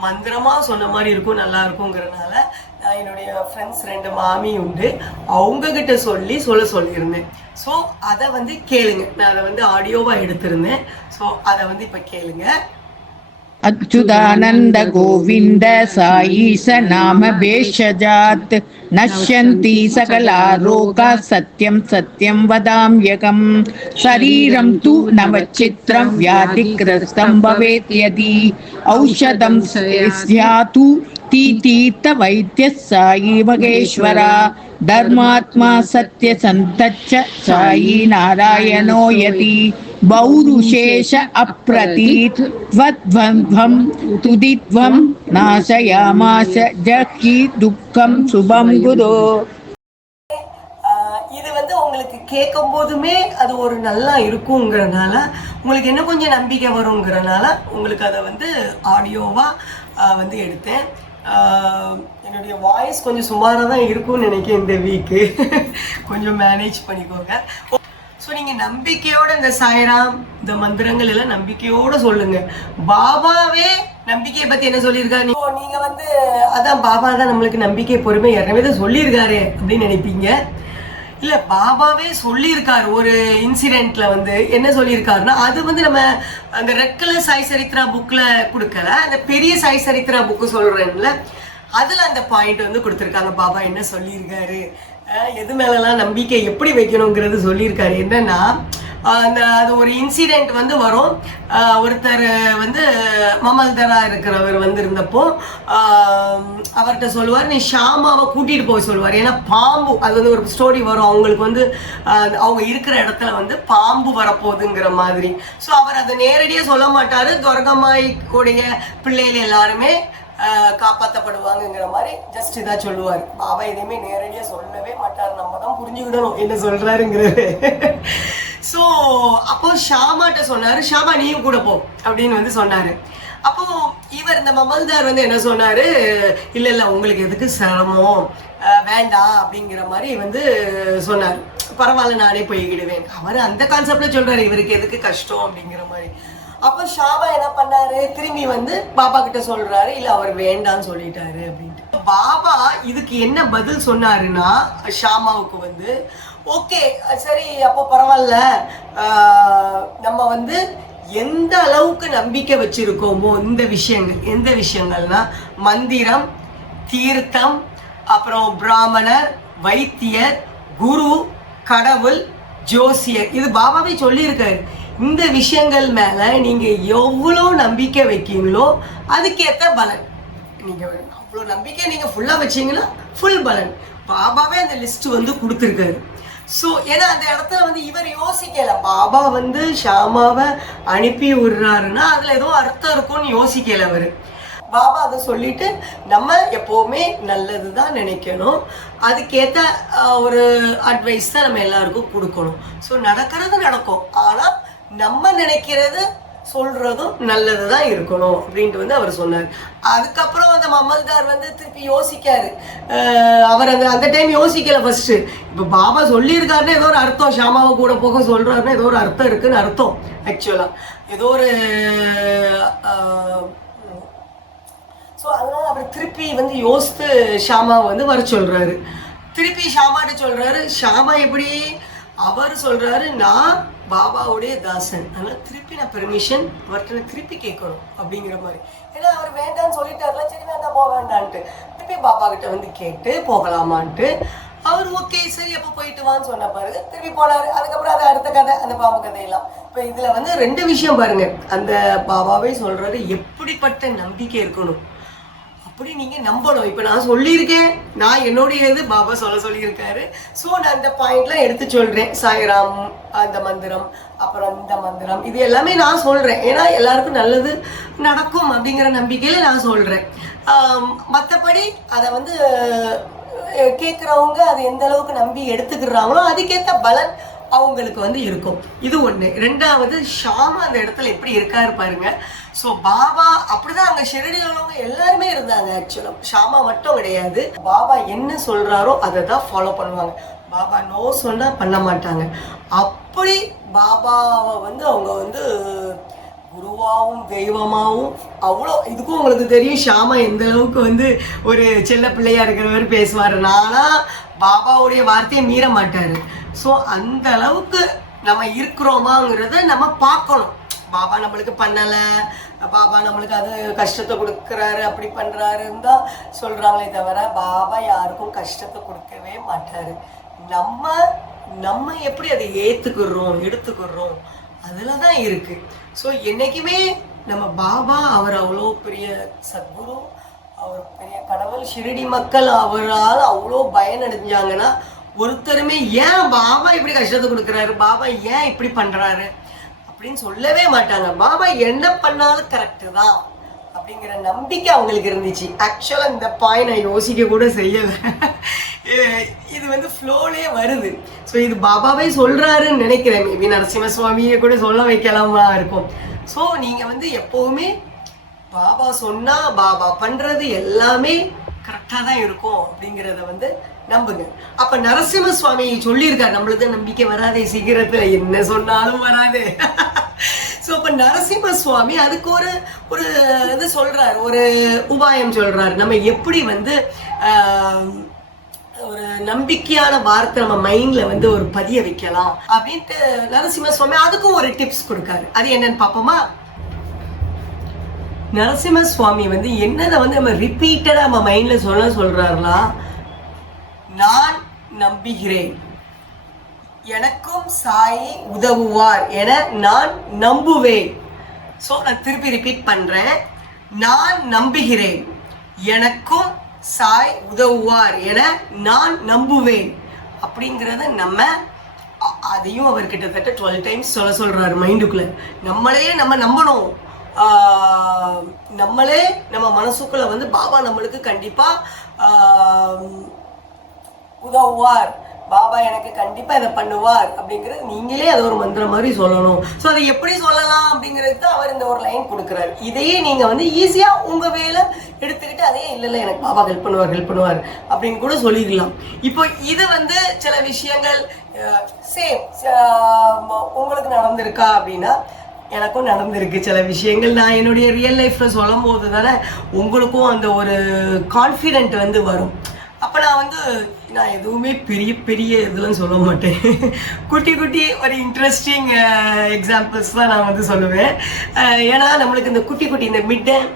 மந்திரமாக சொன்ன மாதிரி இருக்கும், நல்லா இருக்குங்கிறனால நான் என்னுடைய ஃப்ரெண்ட்ஸ் 2 மாமி உண்டு, அவங்கக்கிட்ட சொல்லியிருந்தேன். ஸோ அதை வந்து கேளுங்க, நான் அதை வந்து ஆடியோவாக எடுத்திருந்தேன். ஸோ அதை வந்து இப்போ கேளுங்க. अच्युतानन्द गोविन्द साईश नाम भेषजात् नश्यन्ति सकला रोगाः सत्यं सत्यं वदाम्यहम् शरीरं तु नवचित्रं व्याधिग्रस्तं भवेत् यदि औषधं स्यात् तीतीर्थवैद्यः साई महेश्वरा धर्मात्मा सत्यसन्धश्च साई नारायणो यति बहुरुशेष अप्रतीत् त्वद्वन्द्वं तुदित्वं नाशयामास जहि दुःखं शुभं गुरो. இது வந்து உங்களுக்கு கேட்கும் போதுமே அது ஒரு நல்லா இருக்குங்கிறனால உங்களுக்கு இன்னும் கொஞ்சம் நம்பிக்கை வருங்கிறனால உங்களுக்கு அதை வந்து ஆடியோவாக வந்து எடுத்தேன். என்னுடைய வாய்ஸ் கொஞ்சம் சுமாராக தான் இருக்கும்னு நினைக்கிறேன் இந்த வீக்கு. கொஞ்சம் மேனேஜ் பண்ணிக்கோங்க. ஸோ நீங்கள் நம்பிக்கையோட இந்த சாய்ராம் இந்த மந்திரங்கள் எல்லாம் நம்பிக்கையோட சொல்லுங்க. பாபாவே நம்பிக்கையை பற்றி என்ன சொல்லியிருக்காரு? நீங்கள் வந்து அதான் பாபா தான் நம்மளுக்கு நம்பிக்கை பொறுமை ஏற்கனவே தான் சொல்லியிருக்காரு அப்படின்னு நினைப்பீங்க. இல்லை, பாபாவே சொல்லியிருக்காரு. ஒரு இன்சிடெண்ட்ல வந்து என்ன சொல்லியிருக்காருன்னா, அது வந்து நம்ம அந்த ரெட் கலர் சாய் சரித்ரா புக்கில் கொடுக்கல, அந்த பெரிய சாய் சரித்ரா புக்கு சொல்கிறேன்ல, அதில் அந்த பாயிண்ட் வந்து கொடுத்துருக்காங்க. பாபா என்ன சொல்லியிருக்காரு, எது மேலெல்லாம் நம்பிக்கை எப்படி வைக்கணுங்கிறது சொல்லியிருக்காரு. என்னன்னா, அது ஒரு இன்சிடெண்ட் வந்து வரும். ஒருத்தர் வந்து மமல்தரா இருக்கிறவர் வந்து இருந்தப்போ அவர்கிட்ட சொல்லுவார், நீ ஷாமாவை கூட்டிகிட்டு போய் சொல்லுவார். ஏன்னா பாம்பு, அது வந்து ஒரு ஸ்டோரி வரும், அவங்களுக்கு வந்து அவங்க இருக்கிற இடத்துல வந்து பாம்பு வரப்போகுதுங்கிற மாதிரி. ஸோ அவர் அதை நேரடியாக சொல்ல மாட்டார். துர்கம்மாய்க்குடைய பிள்ளைகள் எல்லாருமே காப்பாற்றப்படுவாங்கங்கிற மாதிரி ஜஸ்ட் இதாக சொல்லுவார். பாபா எதையுமே நேரடியாக சொல்லவே மாட்டார். நம்ம தான் புரிஞ்சுக்கிடணும் என்ன சொல்கிறாருங்கிறது. ஸோ அப்போ ஷாமாட்ட சொன்னார், ஷாமா நீயும் கூட போ அப்படின்னு வந்து சொன்னார். அப்போ இவர் இந்த மமல்தார் வந்து என்ன சொன்னார், இல்லை இல்லை உங்களுக்கு எதுக்கு சிரமம், வேண்டாம் அப்படிங்கிற மாதிரி வந்து சொன்னார். பரவாயில்ல நானே போய்கிடுவேன். அவர் அந்த கான்செப்ட்ல சொல்றாரு, இவருக்கு எதுக்கு கஷ்டம் அப்படிங்கிற மாதிரி. அப்போ ஷாமா என்ன பண்ணாரு, திரும்பி வந்து பாபா கிட்ட சொல்றாரு, இல்ல அவர் வேண்டான்னு சொல்லிட்டாரு அப்படின்ட்டு. பாபா இதுக்கு என்ன பதில் சொன்னாருன்னா, ஷாமாவுக்கு வந்து ஓகே சரி அப்போ பரவாயில்ல, நம்ம வந்து எந்த அளவுக்கு நம்பிக்கை வச்சிருக்கோமோ இந்த விஷயங்கள், எந்த விஷயங்கள்னா மந்திரம், தீர்த்தம், அப்புறம் பிராமணர், வைத்தியர், குரு, கடவுள், ஜோசியர், இது பாபாவே சொல்லியிருக்காரு. இந்த விஷயங்கள் மேல நீங்க எவ்வளோ நம்பிக்கை வைக்கீங்களோ அதுக்கேற்ற பலன். நீங்க அவ்வளோ நம்பிக்கை நீங்க ஃபுல்லா வச்சீங்கன்னா ஃபுல் பலன். பாபாவே அந்த லிஸ்ட் வந்து கொடுத்துருக்காரு. ஸோ ஏன்னா அந்த இடத்துல வந்து இவர் யோசிக்கல, பாபா வந்து ஷாமாவை அனுப்பி விடுறாருன்னா அதுல ஏதோ அர்த்தம் இருக்கும்னு யோசிக்கல அவரு. பாபா அதை சொல்லிட்டு நம்ம எப்போவுமே நல்லது தான் நினைக்கணும், அதுக்கேற்ற ஒரு அட்வைஸ் தான் நம்ம எல்லாருக்கும் கொடுக்கணும். ஸோ நடக்கிறது நடக்கும், ஆனால் நம்ம நினைக்கிறது சொல்றதும் நல்லது தான் இருக்கணும் அப்படின்ட்டு வந்து அவர் சொன்னார். அதுக்கப்புறம் அந்த மமல்தார் வந்து திருப்பி யோசிக்காரு. அவர் அந்த டைம் யோசிக்கல ஃபர்ஸ்ட். இப்போ பாபா சொல்லியிருக்காருன்னா ஏதோ ஒரு அர்த்தம், ஷாமாவை கூட போக சொல்றாருன்னா ஏதோ ஒரு அர்த்தம் இருக்குன்னு அர்த்தம். ஆக்சுவலா ஏதோ ஒரு ஸோ அதனால அவர் திருப்பி வந்து யோசித்து ஷாமாவை வந்து வர சொல்றாரு. திருப்பி ஷாமாட்ட சொல்றாரு. ஷாமா எப்படி, அவர் சொல்றாரு நான் பாபாவுடைய தாசன், அதனால திருப்பி நான் பெர்மிஷன் அவர்கிட்ட திருப்பி கேட்கணும் அப்படிங்கிற மாதிரி. ஏன்னா அவர் வேண்டான்னு சொல்லிட்டாருல, சரி வேண்டாம் போக வேண்டான்ட்டு திருப்பி பாபா கிட்ட வந்து கேட்டு போகலாமான்ட்டு அவர் ஓகே சரி அப்போ போயிட்டு வான்னு சொன்ன பாருங்க, திருப்பி போனாரு. அதுக்கப்புறம் அது அடுத்த கதை, அந்த பாம்பு கதையெல்லாம். இப்போ இதுல வந்து ரெண்டு விஷயம் பாருங்க. அந்த பாபாவே சொல்றாரு எப்படிப்பட்ட நம்பிக்கை இருக்கணும், அப்படி நீங்கள் நம்பணும். இப்போ நான் சொல்லியிருக்கேன், நான் என்னுடைய இது பாபா சொல்லியிருக்காரு. ஸோ நான் அந்த பாயிண்ட்லாம் எடுத்து சொல்கிறேன். சாய்ராம் அந்த மந்திரம், அப்புறம் இந்த மந்திரம், இது எல்லாமே நான் சொல்கிறேன். ஏன்னா எல்லாருக்கும் நல்லது நடக்கும் அப்படிங்கிற நம்பிக்கையில் நான் சொல்கிறேன். மற்றபடி அதை வந்து கேட்குறவங்க அது எந்த அளவுக்கு நம்பி எடுத்துக்கிறாங்களோ அதுக்கேற்ற பலன் அவங்களுக்கு வந்து இருக்கும். இது ஒன்று. ரெண்டாவது, ஷாமா அந்த இடத்துல எப்படி இருக்காரு பாருங்க. ஸோ பாபா அப்படிதான் அங்கே ஷிரடியில் உள்ளவங்க எல்லாருமே இருந்தாங்க. ஆக்சுவலாக ஷாமா மட்டும் கிடையாது. பாபா என்ன சொல்றாரோ அதை தான் ஃபாலோ பண்ணுவாங்க. பாபா நோ சொன்னா பண்ண மாட்டாங்க. அப்படி பாபாவை வந்து அவங்க வந்து குருவாவும் தெய்வமாவும் அவ்வளோ. இதுக்கும் உங்களுக்கு தெரியும் ஷாமா எந்த அளவுக்கு வந்து ஒரு செல்ல பிள்ளையா இருக்கிறவர் பேசுவார். நானா பாபாவுடைய வார்த்தையை மீற மாட்டாரு. ஸோ அந்த அளவுக்கு நம்ம இருக்கிறோமாங்கிறத நம்ம பார்க்கணும். பாபா நம்மளுக்கு பண்ணலை, பாபா நம்மளுக்கு அது கஷ்டத்தை கொடுக்குறாரு, அப்படி பண்ணுறாருன்னு தான் சொல்கிறாங்களே தவிர பாபா யாருக்கும் கஷ்டத்தை கொடுக்கவே மாட்டார். நம்ம எப்படி அதை ஏற்றுக்கிறோம் எடுத்துக்கிறோம் அதில் தான் இருக்குது. ஸோ என்றைக்குமே நம்ம பாபா அவர் அவ்வளோ பெரிய சத்குரு, அவர் பெரிய கடவுள், ஷிரடி மக்கள் அவரால் அவ்வளோ பயனடைஞ்சாங்கன்னா ஒருத்தருமே ஏன் பாபா இப்படி கஷ்டத்தை கொடுக்குறாரு, பாபா ஏன் இப்படி பண்ணுறாரு அப்படின்னு சொல்லவே மாட்டாங்க. பாபா என்ன பண்ணாலும் கரெக்டு தான் அப்படிங்கிற நம்பிக்கை அவங்களுக்கு இருந்துச்சு. ஆக்சுவலாக இந்த பாயிண்ட் நான் யோசிக்க கூட செய்யலை. இது வந்து ஃப்ளோலே வருது. ஸோ இது பாபாவே சொல்கிறாருன்னு நினைக்கிறேன். மேபி நரசிம்ம சுவாமியை கூட சொல்ல வைக்கலாமா இருக்கும். ஸோ நீங்கள் வந்து எப்போவுமே பாபா சொன்னால் பாபா பண்ணுறது எல்லாமே கரெக்டாக தான் இருக்கும் அப்படிங்கிறத வந்து நம்புங்க. அப்போ நரசிம்ம சுவாமி சொல்லியிருக்காரு, நம்மளுக்கு நம்பிக்கை வராதே, சீக்கிரத்தில் என்ன சொன்னாலும் வராது. ஸோ இப்போ நரசிம்ம சுவாமி அதுக்கு ஒரு இது சொல்கிறார், ஒரு உபாயம் சொல்கிறாரு. நம்ம எப்படி வந்து ஒரு நம்பிக்கையான வார்த்தை நம்ம மைண்டில் வந்து ஒரு பதிய வைக்கலாம் அப்படின்ட்டு நரசிம்ம சுவாமி அதுக்கும் ஒரு டிப்ஸ் கொடுக்காரு. அது என்னன்னு பார்ப்போமா? நரசிம்ம சுவாமி வந்து என்னதை வந்து நம்ம ரிப்பீட்டடாக நம்ம மைண்டில் சொல்கிறாருன்னா, நான் நம்புகிறேன், எனக்கும் சாயி உதவுவார் என நான் நம்புவேன். ஸோ நான் திருப்பி ரிப்பீட் பண்ணுறேன். நான் நம்புகிறேன், எனக்கும் சாய் உதவுவார் என நான் நம்புவேன் அப்படிங்கிறத நம்ம அதையும் அவர் கிட்டத்தட்ட 12 டைம்ஸ் சொல்கிறாரு மைண்டுக்குள்ளே. நம்ம நம்பணும். நம்மளே நம்ம மனசுக்குள்ள வந்து பாபா நம்மளுக்கு கண்டிப்பாக உதவுவார், பாபா எனக்கு கண்டிப்பாக இதை பண்ணுவார் அப்படிங்கிறது நீங்களே அதை ஒரு மந்திரம் மாதிரி சொல்லணும். ஸோ அதை எப்படி சொல்லலாம் அப்படிங்கிறது தான் அவர் இந்த ஒரு லைன் கொடுக்குறாரு. இதையே நீங்கள் வந்து ஈஸியாக உங்கள் வேலை எடுத்துக்கிட்டு அதே இல்லை எனக்கு பாபா ஹெல்ப் பண்ணுவார் அப்படின்னு கூட சொல்லிடலாம். இப்போ இது வந்து சில விஷயங்கள் சேம் உங்களுக்கு நடந்திருக்கா அப்படின்னா எனக்கும் நடந்திருக்கு சில விஷயங்கள். நான் என்னுடைய ரியல் லைஃப்பில் சொல்லும் போது தானே உங்களுக்கும் அந்த ஒரு கான்ஃபிடென்ட் வந்து வரும். அப்போ நான் எதுவுமே பெரிய இதெல்லாம் சொல்ல மாட்டேன். குட்டி ஒரு இன்ட்ரெஸ்டிங் எக்ஸாம்பிள்ஸ் தான் நான் வந்து சொல்லுவேன். ஏன்னா நம்மளுக்கு இந்த குட்டி இந்த மிட் டேம்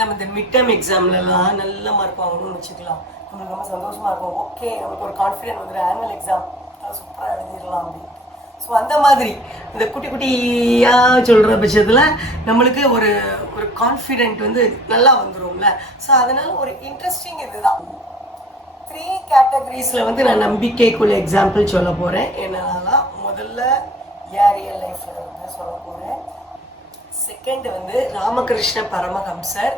நம்ம இந்த மிட் டேர்ம் எக்ஸாம்லலாம் நல்ல மார்க் வாங்கணும்னு வச்சுக்கலாம். நம்மளுக்கு ரொம்ப சந்தோஷமாக இருக்கும். ஓகே, நமக்கு ஒரு கான்ஃபிடென்ட் வந்துடும், ஆனுவல் எக்ஸாம் சூப்பராக எழுதிடலாம் அப்படின்னு. ஸோ அந்த மாதிரி இந்த குட்டியாக சொல்கிற பட்சத்தில் நம்மளுக்கு ஒரு கான்ஃபிடென்ட் வந்து நல்லா வந்துடும்ல. ஸோ அதனால் ஒரு இன்ட்ரெஸ்டிங் இதுதான். 3 கேட்டகரிஸில் வந்து நான் நம்பிக்கைக்குள்ள எக்ஸாம்பிள் சொல்ல போகிறேன். என்னன்னா முதல்ல என் ரியல் லைஃப்பில் வந்து சொல்ல போகிறேன். செகண்ட் வந்து ராமகிருஷ்ண பரமஹம்சர்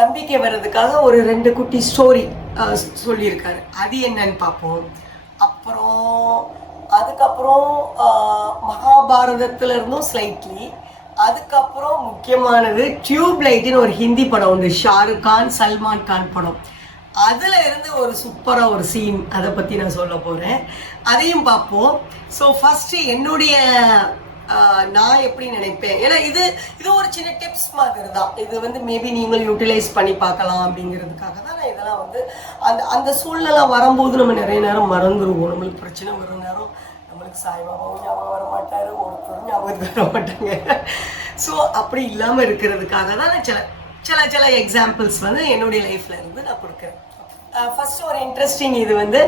நம்பிக்கை வர்றதுக்காக ஒரு 2 குட்டி ஸ்டோரி சொல்லியிருக்காரு. அது என்னன்னு பார்ப்போம். அதுக்கப்புறம் மகாபாரதத்துல இருந்தும் ஸ்லைட்லி, அதுக்கப்புறம் முக்கியமானது டியூப் லைட்னு ஒரு ஹிந்தி படம் உண்டு, ஷாருக் கான் சல்மான் கான் படம். அதில் இருந்து ஒரு சூப்பராக ஒரு சீன், அதை பற்றி நான் சொல்ல போகிறேன். அதையும் பார்ப்போம். ஸோ ஃபஸ்ட்டு என்னுடைய நான் எப்படி நினைப்பேன், ஏன்னா இது ஒரு சின்ன டிப்ஸ் மாதிரி தான். இது வந்து மேபி நீங்களும் யூட்டிலைஸ் பண்ணி பார்க்கலாம் அப்படிங்கிறதுக்காக தான் நான் இதெல்லாம் வந்து அந்த சூழ்நிலை வரும்போது நம்ம நிறைய நேரம் மறந்துடுவோம். நம்மளுக்கு பிரச்சனை வர நேரம் நம்மளுக்கு சாய்பாபாவும் ஞாபகம் வர மாட்டார், ஒருத்தரும் ஞாபகத்துக்கு வர மாட்டாங்க. ஸோ அப்படி இல்லாமல் இருக்கிறதுக்காக தான் நான் சில எக்ஸாம்பிள்ஸ் வந்து என்னுடைய லைஃப்பில் இருந்து நான் கொடுக்குறேன். ஃபஸ்ட்டு ஒரு இன்ட்ரெஸ்டிங் இது வந்து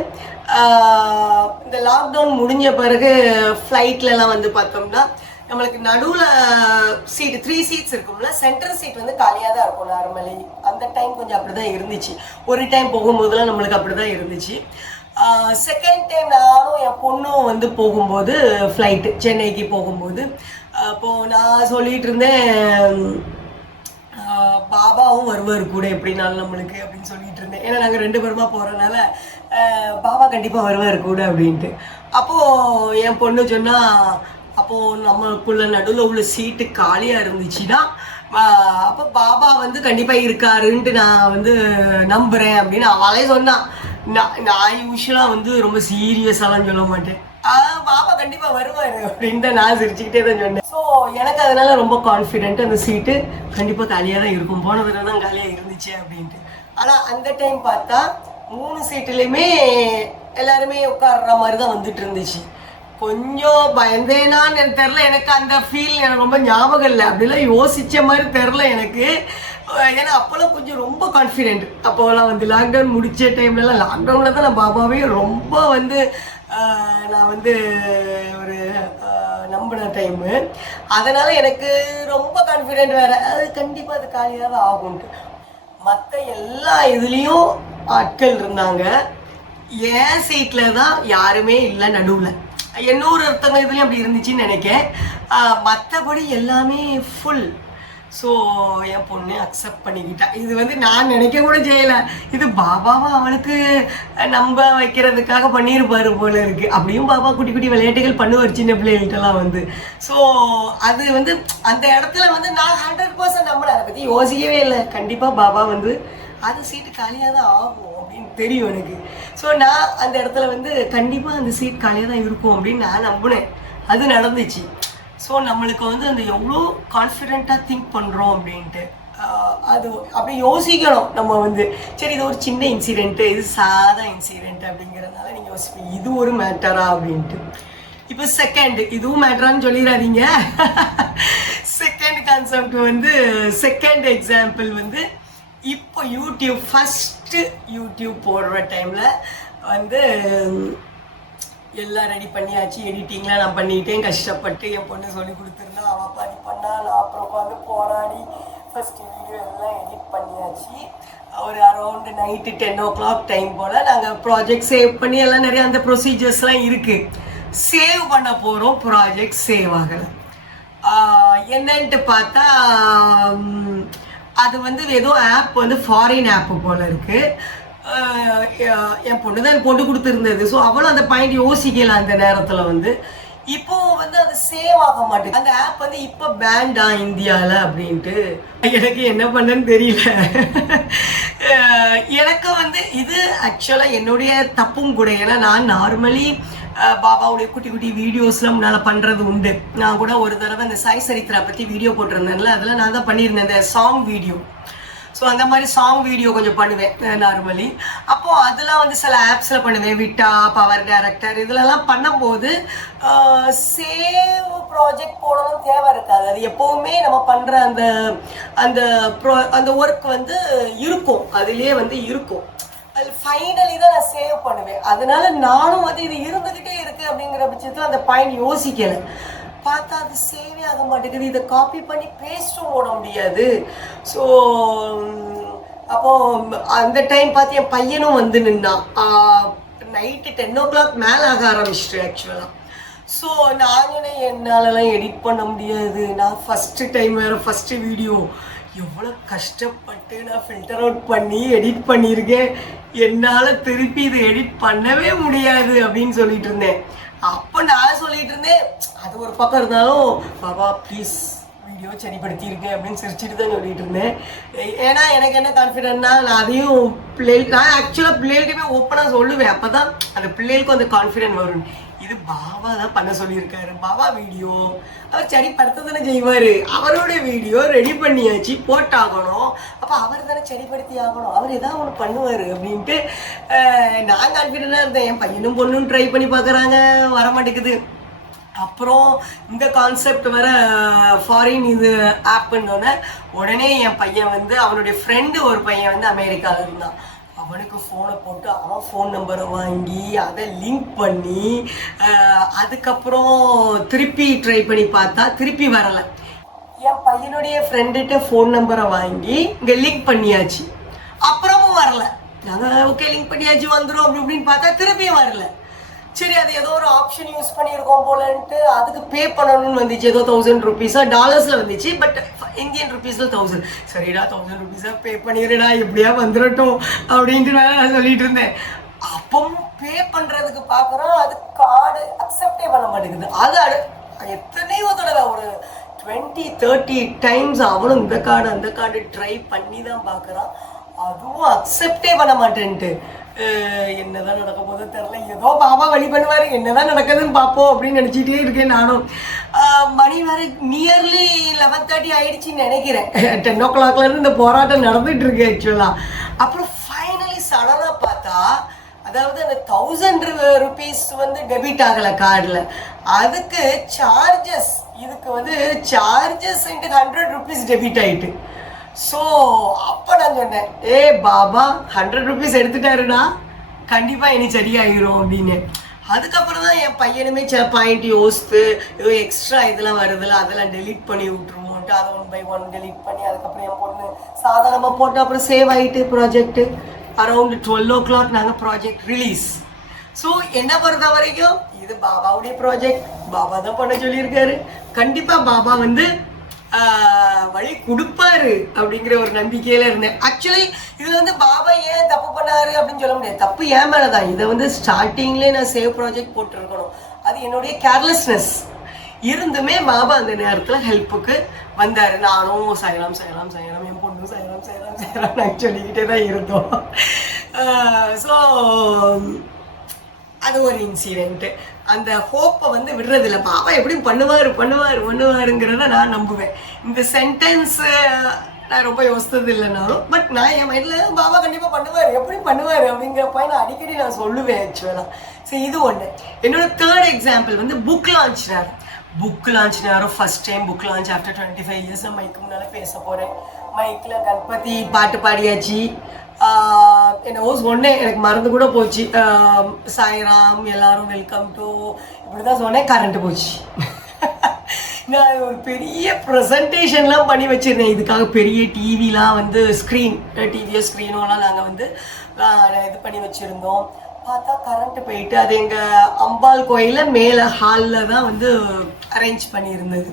இந்த லாக்டவுன் முடிஞ்ச பிறகு ஃப்ளைட்லலாம் வந்து பார்த்தோம்னா நம்மளுக்கு நடுவில் சீட்டு 3 சீட்ஸ் இருக்கும்ல, சென்டர் சீட் வந்து காலியாக தான் இருக்கும் நார்மலி. அந்த டைம் கொஞ்சம் அப்படி தான் இருந்துச்சு. ஒரு டைம் போகும்போதெல்லாம் நம்மளுக்கு அப்படி தான் இருந்துச்சு. செகண்ட் டைம் நானும் என் பொண்ணும் வந்து போகும்போது ஃப்ளைட்டு சென்னைக்கு போகும்போது அப்போது நான் சொல்லிகிட்டு இருந்தேன், பாபாவும் வருவார் கூட எப்படினாலும் நம்மளுக்கு அப்படின்னு சொல்லிட்டு இருந்தேன். ஏன்னா நாங்கள் 2 பேருமா போகிறனால பாபா கண்டிப்பாக வருவார் கூட அப்படின்ட்டு. அப்போது என் பொண்ணு சொன்னால், அப்போது நம்மளுக்குள்ள நடுவில் உள்ள சீட்டு காலியாக இருந்துச்சுன்னா அப்போ பாபா வந்து கண்டிப்பாக இருக்காருன்ட்டு நான் வந்து நம்புகிறேன் அப்படின்னு அவளே சொன்னான். நான் யூஸ்வலாக வந்து ரொம்ப சீரியஸாலாம் சொல்ல மாட்டேன். பாபா கண்டிப்பாக வருவார் அப்படின்ட்டு நான் சிரிச்சுக்கிட்டே தான் சொன்னேன். ஸோ எனக்கு அதனால ரொம்ப கான்ஃபிடென்ட், அந்த சீட்டு கண்டிப்பாக காலியாக தான் இருக்கும், போன தடவை தான் காலியாக இருந்துச்சு அப்படின்ட்டு. ஆனால் அந்த டைம் பார்த்தா 3 சீட்டுலேயுமே எல்லாருமே உட்கார்ற மாதிரி தான் வந்துட்டு இருந்துச்சு. கொஞ்சம் பயந்தேனான்னு எனக்கு தெரில. எனக்கு அந்த ஃபீல் எனக்கு ரொம்ப ஞாபகம் இல்லை, அப்படிலாம் யோசித்த மாதிரி தெரில எனக்கு. ஏன்னா அப்போல்லாம் கொஞ்சம் ரொம்ப கான்ஃபிடென்ட். அப்போலாம் வந்து லாக்டவுன் முடித்த டைம்லலாம், லாக்டவுனில் தான் நான் பாபாவே ரொம்ப வந்து நான் வந்து ஒரு நம்பின டைமு. அதனால் எனக்கு ரொம்ப கான்ஃபிடென்ட் வேறு, அது கண்டிப்பாக அது காலியாக தான் ஆகும்ட்டு. மற்ற எல்லா இதுலேயும் ஆட்கள் இருந்தாங்க, என் சீட்டில் தான் யாருமே இல்லை நடுவில். இன்னொரு ஒருத்தவங்க இதுலேயும் அப்படி இருந்துச்சுன்னு நினைக்கிறேன். மற்றபடி எல்லாமே ஃபுல். ஸோ என் பொண்ணு அக்செப்ட் பண்ணிக்கிட்டா. இது வந்து நான் நினைக்க கூட செய்யலை, இது பாபாவை அவளுக்கு நம்ப வைக்கிறதுக்காக பண்ணியிருப்பாரு போல இருக்குது. அப்படியும் பாபா குட்டி குட்டி விளையாட்டுகள் பண்ணுவார் சின்ன பிள்ளைகள்கிட்டலாம் வந்து. ஸோ அது வந்து அந்த இடத்துல வந்து நான் 100% நம்பினேன், அதை பற்றி யோசிக்கவே இல்லை. கண்டிப்பாக பாபா வந்து அது சீட்டு காலியாக தான் ஆகும் அப்படின்னு தெரியும் எனக்கு. ஸோ நான் அந்த இடத்துல வந்து கண்டிப்பாக அந்த சீட் காலியாக தான் இருக்கும் அப்படின்னு நான் நம்பினேன். அது நடந்துச்சு. ஸோ நம்மளுக்கு வந்து அந்த எவ்வளோ கான்ஃபிடெண்ட்டாக திங்க் பண்ணுறோம் அப்படின்ட்டு அது அப்படி யோசிக்கணும் நம்ம வந்து. சரி, இது ஒரு சின்ன இன்சிடென்ட்டு, இது சாதா இன்சிடென்ட் அப்படிங்கிறதுனால நீங்கள் யோசிப்பீங்க இது ஒரு மேட்டரா அப்படின்ட்டு. இப்போ செகண்ட், இதுவும் மேட்டரான்னு சொல்லிடாதீங்க. செகண்ட் கான்செப்ட் வந்து, செகண்ட் எக்ஸாம்பிள் வந்து, இப்போ யூடியூப் ஃபஸ்ட்டு யூடியூப் போடுற டைமில் வந்து எல்லாம் ரெடி பண்ணியாச்சு. எடிட்டிங்லாம் நான் பண்ணிக்கிட்டேன் கஷ்டப்பட்டு. என் பொண்ணு சொல்லி கொடுத்துருந்தா, அவள் பாதி பண்ணா, நான் அப்புறம் உட்காந்து போராடி ஃபஸ்ட்டு வீடியோ எல்லாம் எடிட் பண்ணியாச்சு. ஒரு அரௌண்டு நைட்டு 10 o'clock டைம் போல் நாங்கள் ப்ராஜெக்ட் சேவ் பண்ணி எல்லாம் நிறைய அந்த ப்ரொசீஜர்ஸ்லாம் இருக்குது. சேவ் பண்ண போகிறோம், ப்ராஜெக்ட் சேவ் ஆகலை. என்னன்ட்டு பார்த்தா அது வந்து ஏதோ ஆப் வந்து ஃபாரின் ஆப்பு போல் இருக்குது. என் பொண்ணு தான் போட்டு கொடுத்துருந்தது. ஸோ அவளும் அந்த பாயிண்ட் யோசிக்கல அந்த நேரத்தில் வந்து. இப்போ வந்து அது சேவ் ஆக மாட்டேங்குது. அந்த ஆப் வந்து இப்போ பேண்டா இந்தியாவில் அப்படின்ட்டு எனக்கு என்ன பண்ணன்னு தெரியல. எனக்கு வந்து இது ஆக்சுவலாக என்னுடைய தப்பும் கூட. ஏன்னா நான் நார்மலி பாபாவுடைய குட்டி குட்டி வீடியோஸ்லாம் முன்னால் பண்ணுறது உண்டு. நான் கூட ஒரு தடவை இந்த சாய் சரித்ரா பற்றி வீடியோ போட்டிருந்தேன்ல, அதெல்லாம் நான் தான் பண்ணியிருந்தேன், இந்த சாங் வீடியோ. ஸோ அந்த மாதிரி சாங் வீடியோ கொஞ்சம் பண்ணுவேன் நார்மலி. அப்போது அதெல்லாம் வந்து சில ஆப்ஸில் பண்ணுவேன், விட்டா, பவர் டைரக்டர், இதிலலாம் பண்ணும்போது சேவ் ப்ராஜெக்ட் போடணும் தேவை இருக்காது. அது எப்போவுமே நம்ம பண்ணுற அந்த அந்த அந்த ஒர்க் வந்து இருக்கும், அதுலேயே வந்து இருக்கும். அது ஃபைனலி தான் நான் சேவ் பண்ணுவேன். அதனால நானும் வந்து இது இருந்துக்கிட்டே இருக்குது அப்படிங்கிற பட்சத்தில் அந்த பாயிண்ட் யோசிக்கலை. பார்த்தா அது சேவே ஆக மாட்டேங்குது. இதை காப்பி பண்ணி பேஸ்ட்டும் போட முடியாது. ஸோ அப்போது அந்த டைம் பார்த்து என் பையனும் வந்து நின்னான். நைட்டு 10 o'clock மேலே ஆக ஆரம்பிச்சிட்டு ஆக்சுவலாக. ஸோ நாங்களே என்னாலலாம் எடிட் பண்ண முடியாது. நான் ஃபஸ்ட்டு டைம் வேறு, ஃபஸ்ட்டு வீடியோ எவ்வளோ கஷ்டப்பட்டு நான் ஃபில்டர் அவுட் பண்ணி எடிட் பண்ணியிருக்கேன். என்னால் திருப்பி இதை எடிட் பண்ணவே முடியாது அப்படின்னு சொல்லிட்டு இருந்தேன். அப்போ நான் சொல்லிட்டு இருந்தேன், அது ஒரு பக்கம் இருந்தாலும் பாபா ப்ளீஸ் வீடியோ சரிப்படுத்தியிருக்கேன் அப்படின்னு சிரிச்சுட்டு தான் சொல்லிட்டு இருந்தேன். ஏன்னா எனக்கு என்ன கான்ஃபிடென்ட்னா, நான் அதையும் நான் ஆக்சுவலாக பிள்ளைகிட்டே ஓப்பனாக சொல்லுவேன். அப்போ தான் அந்த பிள்ளைகளுக்கும் அந்த கான்ஃபிடென்ட் வரும். இது பாபா தான் பண்ண சொல்லியிருக்காரு, பாபா வீடியோ அவர் சரிப்படுத்த தானே செய்வார். அவரோட வீடியோ ரெடி பண்ணியாச்சு, போட்டாகணும். அப்போ அவர் தானே சரிப்படுத்தி ஆகணும், அவர் எதாவது ஒன்று பண்ணுவார் அப்படின்ட்டு நான் கான்ஃபிடென்ட்டாக இருந்தேன். என் பையனும் பொண்ணும் ட்ரை பண்ணி பார்க்குறாங்க, வரமாட்டேங்குது. அப்புறம் இந்த கான்செப்ட் வர ஃபாரின் இது ஆப்புன்னொன்னே உடனே என் பையன் வந்து, அவனுடைய ஃப்ரெண்டு ஒரு பையன் வந்து அமெரிக்காவில் இருந்தான். அவனுக்கு ஃபோனை போட்டு அவன் ஃபோன் நம்பரை வாங்கி அதை லிங்க் பண்ணி அதுக்கப்புறம் திருப்பி ட்ரை பண்ணி பார்த்தா திருப்பி வரலை. என் பையனுடைய ஃப்ரெண்டுகிட்ட ஃபோன் நம்பரை வாங்கி இங்கே லிங்க் பண்ணியாச்சு, அப்புறமும் வரலை. நாங்கள் ஓகே லிங்க் பண்ணியாச்சு வந்துடும் அப்படி இப்படின்னு பார்த்தா திருப்பியும் வரல. சரி, அது ஏதோ ஒரு ஆப்ஷன் யூஸ் பண்ணியிருக்கோம் போலன்ட்டு அதுக்கு பே பண்ணணும்னு வந்துச்சு. ஏதோ 1000 rupees டாலர்ஸில் வந்துச்சு, பட் இந்தியன் ருபீஸில் 1000. சரிடா 1000 rupees பே பண்ணிடுறா, எப்படியா வந்துடட்டும் அப்படின்ட்டு நான் சொல்லிட்டு இருந்தேன். அப்பவும் பே பண்ணுறதுக்கு பார்க்குறோம், அது கார்டு அக்செப்டே பண்ண மாட்டேங்குது. அது எத்தனையோ தடவை ஒரு 20-30 times அவனும் இந்த கார்டு அந்த கார்டு ட்ரை பண்ணி தான் பார்க்குறான், அதுவும் அக்செப்டே பண்ண மாட்டேன்ட்டு. என்னதான் நடக்க போதோ தெரில, ஏதோ பாபா வழி பண்ணுவார், என்னதான் நடக்குதுன்னு பார்ப்போம் அப்படின்னு நினச்சிட்டே இருக்கேன் நானும். மணி வேறு நியர்லி 11:30 ஆயிடுச்சின்னு நினைக்கிறேன். 10 o'clockலேருந்து இந்த போராட்டம் நடந்துகிட்டு இருக்கு ஆக்சுவலாக. அப்புறம் ஃபைனலி சடனாக பார்த்தா அதாவது அந்த 1000 rupees வந்து டெபிட் ஆகலை கார்டில், அதுக்கு சார்ஜஸ், இதுக்கு வந்து சார்ஜஸ் இன்ட்டு 100 rupees டெபிட் ஆயிட்டு. ஸோ அப்போ நான் சொன்னேன், ஏ பாபா 100 rupees எடுத்துட்டாருன்னா கண்டிப்பாக இனி சரியாயிரும் அப்படின்னு. அதுக்கப்புறம் தான் என் பையனுமே சில பாயிண்ட் யோசித்து ஏதோ எக்ஸ்ட்ரா இதெல்லாம் வருதுல்ல அதெல்லாம் டெலீட் பண்ணி விட்டுருவோன்ட்டு அதை 1 by 1 டெலீட் பண்ணி அதுக்கப்புறம் என் பொண்ணு சாதாரணமாக போட்டு அப்புறம் சேவ் ஆகிட்டு ப்ராஜெக்ட்டு அரௌண்ட் 12 o'clock நாங்கள் ப்ராஜெக்ட் ரிலீஸ். ஸோ என்ன பொறுத்த வரைக்கும் இது பாபாவுடைய ப்ராஜெக்ட், பாபா தான் பண்ண சொல்லியிருக்காரு. கண்டிப்பாக பாபா வந்து வழி கொடுப்பாரு அப்படிங்கிற ஒரு நம்பிக்கையில இருந்தேன். ஆக்சுவலி இதுல வந்து பாபா ஏன் தப்பு பண்ணாரு அப்படின்னு சொல்ல முடியாது, தப்பு ஏன் மேலதான். இதை வந்து ஸ்டார்டிங்லேயே நான் சேவ் ப்ராஜெக்ட் போட்டுருக்கணும், அது என்னுடைய கேர்லெஸ்னஸ் இருந்துமே பாபா அந்த நேரத்தில் ஹெல்ப்புக்கு வந்தார். நானும் செய்யலாம் செய்யலாம் செய்யலாம், என் பொண்ணும் செய்யலாம் செய்யலாம் செய்யலாம் நாங்கள் சொல்லிக்கிட்டே தான் இருந்தோம். ஸோ அது ஒரு இன்சிடென்ட்டு. அந்த ஹோப்பை வந்து விடுறதில்ல, பாபா எப்படியும் பண்ணுவார் பண்ணுவார் பண்ணுவாருங்கிறத நான் நம்புவேன். இந்த சென்டென்ஸு நான் ரொம்ப யோசித்தது இல்லைனாலும், பட் நான் என் மைண்டில் பாபா கண்டிப்பாக பண்ணுவார், எப்படி பண்ணுவார் அப்படிங்கிறப்ப நான் அடிக்கடி நான் சொல்லுவேன் ஆக்சுவலாக. ஸோ இது ஒன்று. என்னோட 3rd எக்ஸாம்பிள் வந்து புக் லான்ச் நேரம். புக் லான்ச் நேரம் first time book launch after 25 years மைக்கு முன்னால் பேச போகிறேன். மைக்கில் கணபதி பாட்டு பாடியாச்சு. என்னவோ சொன்னேன், எனக்கு மறந்து கூட போச்சு. சாய்ராம் எல்லாரும் வெல்கம் டு இப்படி தான் சொன்னேன், கரண்ட்டு போச்சு. நான் ஒரு பெரிய ப்ரெசன்டேஷன்லாம் பண்ணி வச்சுருந்தேன் இதுக்காக. பெரிய டிவிலாம் வந்து டிவியோ ஸ்க்ரீனோலாம் நாங்கள் வந்து இது பண்ணி வச்சுருந்தோம். பார்த்தா கரண்ட்டு போயிட்டு, அது எங்கள் அம்பாள் கோயிலில் மேலே ஹாலில் தான் வந்து அரேஞ்ச் பண்ணியிருந்தது.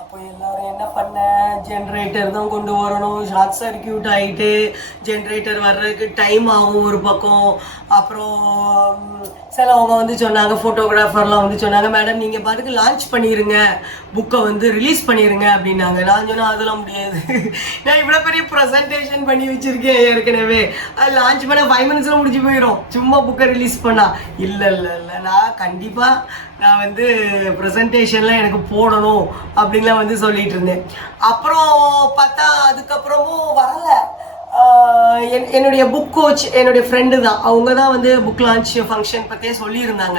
அப்போ எல்லாரும் என்ன பண்ண, ஜென்ரேட்டர் தான் கொண்டு வரணும், ஷார்ட் சர்க்கியூட் ஆகிட்டு ஜென்ரேட்டர் வர்றதுக்கு டைம் ஆகும் ஒரு பக்கம். அப்புறம் சிலவங்க வந்து சொன்னாங்க, ஃபோட்டோகிராஃபர்லாம் வந்து சொன்னாங்க, மேடம் நீங்கள் பாட்டுக்கு லான்ச் பண்ணிடுங்க, புக்கை வந்து ரிலீஸ் பண்ணிடுங்க அப்படின்னாங்க. நான் சொன்னேன் அதெல்லாம் முடியாது, நான் இவ்வளோ பெரிய ப்ரெசன்டேஷன் பண்ணி வச்சுருக்கேன் ஏற்கனவே, அது லான்ச் பண்ண 5 minutesல முடிஞ்சு போயிடும், சும்மா புக்கை ரிலீஸ் பண்ணா. இல்லை இல்லை இல்லை, நான் கண்டிப்பாக நான் வந்து ப்ரெசன்டேஷன்லாம் எனக்கு போடணும் அப்படின்லாம் வந்து சொல்லிட்டு இருந்தேன். அப்புறம் பார்த்தா அதுக்கப்புறமும் வரலை. என்னுடைய புக் கோச் என்னுடைய ஃப்ரெண்டு தான், அவங்க தான் வந்து புக் லான்ச் ஃபங்க்ஷன் பற்றியே சொல்லியிருந்தாங்க.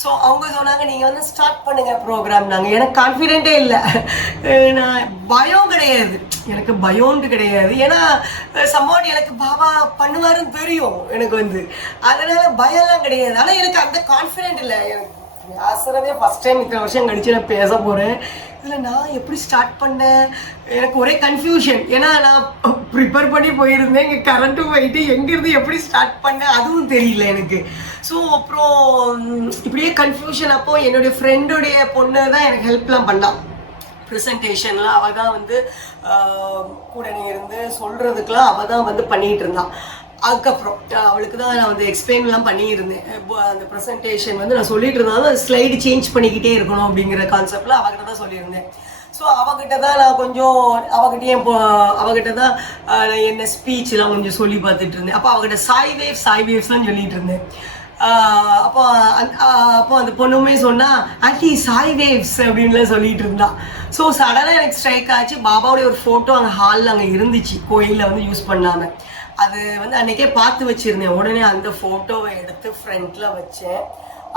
ஸோ அவங்க சொன்னாங்க நீங்கள் வந்து ஸ்டார்ட் பண்ணுங்கள் ப்ரோக்ராம். நாங்கள் எனக்கு கான்ஃபிடென்ட்டே இல்லை, நான் பயம் கிடையாது, எனக்கு பயம்னு கிடையாது. ஏன்னா சம்வாட் எனக்கு பாபா பண்ணுவாருன்னு தெரியும் எனக்கு வந்து, அதனால் பயம்லாம் கிடையாது. ஆனால் எனக்கு அந்த கான்ஃபிடென்ட் இல்லை. எனக்கு பேசுகிறதே ஃபஸ்ட் டைம் இத்தனை வருஷம் கழிச்சு நான் பேச போகிறேன். இதில் நான் எப்படி ஸ்டார்ட் பண்ணேன், எனக்கு ஒரே கன்ஃபியூஷன். ஏன்னா நான் ப்ரிப்பேர் பண்ணி போயிருந்தேன், இங்கே கரண்ட்டும் போயிட்டு எங்கேருந்து எப்படி ஸ்டார்ட் பண்ணேன் அதுவும் தெரியல எனக்கு. ஸோ அப்புறம் இப்படியே கன்ஃபியூஷன். அப்போது என்னுடைய ஃப்ரெண்டுடைய பொண்ணு தான் எனக்கு ஹெல்ப்லாம் பண்ணான் ப்ரெசன்டேஷன்லாம். அவள் தான் வந்து கூட இருந்து சொல்கிறதுக்கெலாம் அவள் தான் வந்து பண்ணிகிட்டு இருந்தான். அதுக்கப்புறம் அவளுக்கு தான் நான் வந்து எக்ஸ்பிளைன்லாம் பண்ணியிருந்தேன். அந்த ப்ரெசன்டேஷன் வந்து நான் சொல்லிட்டு இருந்தாலும் ஸ்லைடு சேஞ்ச் பண்ணிக்கிட்டே இருக்கணும் அப்படிங்கிற கான்செப்டில் அவகிட்ட தான் சொல்லியிருந்தேன். ஸோ அவகிட்ட தான் நான் கொஞ்சம் அவகிட்ட தான் என்ன ஸ்பீச்லாம் கொஞ்சம் சொல்லி பார்த்துட்டு இருந்தேன். அப்போ அவகிட்ட சாய் வேவ்ஸ்லாம் சொல்லிட்டு இருந்தேன். அப்போ அந்த பொண்ணுமே சொன்னா, ஆண்டி சாய் வேவ்ஸ் அப்படின்லாம் சொல்லிட்டு இருந்தா. ஸோ சடனாக எனக்கு ஸ்ட்ரைக் ஆச்சு. பாபாவுடைய ஒரு ஃபோட்டோ அங்கே ஹாலில் அங்கே இருந்துச்சு, கோயிலில் வந்து யூஸ் பண்ணாமல். அது வந்து அன்றைக்கே பார்த்து வச்சுருந்தேன். உடனே அந்த ஃபோட்டோவை எடுத்து ஃப்ரண்ட்டில் வச்சேன்.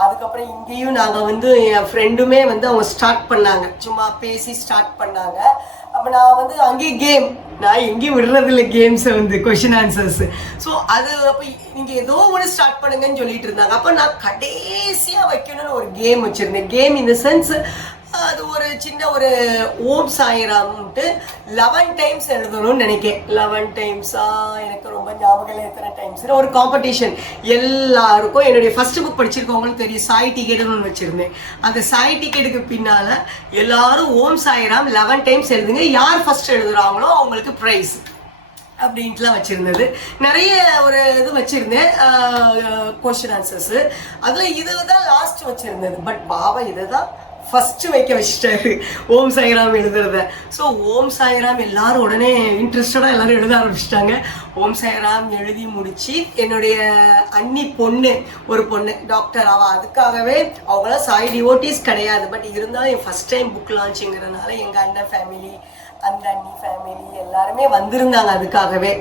அதுக்கப்புறம் இங்கேயும் நாங்கள் வந்து என் ஃப்ரெண்டுமே வந்து அவங்க ஸ்டார்ட் பண்ணாங்க, சும்மா பேசி ஸ்டார்ட் பண்ணாங்க. அப்போ நான் வந்து அங்கேயே நான் எங்கேயும் விடுறதில்ல கேம்ஸை வந்து கொஷின் ஆன்சர்ஸ். ஸோ அது அப்போ நீங்கள் ஏதோ ஒன்று ஸ்டார்ட் பண்ணுங்கன்னு சொல்லிட்டு இருந்தாங்க. அப்போ நான் கடைசியாக வைக்கணும்னு ஒரு கேம் வச்சுருந்தேன். கேம் இந்த சென்ஸ் அது ஒரு சின்ன ஒரு ஓம் சாய்ராம்ட்டு 11 times எழுதணும்னு நினைக்கிறேன். 11 times எனக்கு ரொம்ப ஞாபகம் இல்லை எத்தனை டைம்ஸ். ஒரு காம்படிஷன் எல்லாருக்கும், என்னுடைய ஃபர்ஸ்ட் புக் படிச்சிருக்கவங்களுக்கு தெரியும், சாய் டிக்கெட்டுன்னு ஒன்று வச்சுருந்தேன். அந்த சாய் டிக்கெட்டுக்கு பின்னால் எல்லாரும் ஓம் சாய்ராம் 11 times எழுதுங்க, யார் ஃபர்ஸ்ட் எழுதுகிறாங்களோ அவங்களுக்கு ப்ரைஸ் அப்படின்ட்டுலாம் வச்சுருந்தது. நிறைய ஒரு இது வச்சுருந்தேன் கொஸ்டின் ஆன்சர்ஸு. அதில் இதில் தான் லாஸ்ட் வச்சுருந்தது. பட் பாபா இதை தான் ஃபஸ்ட்டு வைக்க வச்சிட்டாரு ஓம் சாய்ராம் எழுதுறத. ஸோ ஓம் சாய்ராம் எல்லாரும் உடனே இன்ட்ரெஸ்டடாக எல்லாரும் எழுத ஆரம்பிச்சிட்டாங்க. ஓம் சாய்ராம் எழுதி முடிச்சு என்னுடைய அண்ணி பொண்ணு ஒரு பொண்ணு டாக்டர் அவள், அதுக்காகவே அவங்களாம் சாய் டிவோட்டிஸ் கிடையாது, பட் இருந்தாலும் என் ஃபஸ்ட் டைம் புக் லான்ச்சுங்கிறதுனால எங்கள் அண்ணன் ஃபேமிலி அந்த அண்ணி ஃபேமிலி எல்லாருமே வந்திருந்தாங்க அதுக்காகவே.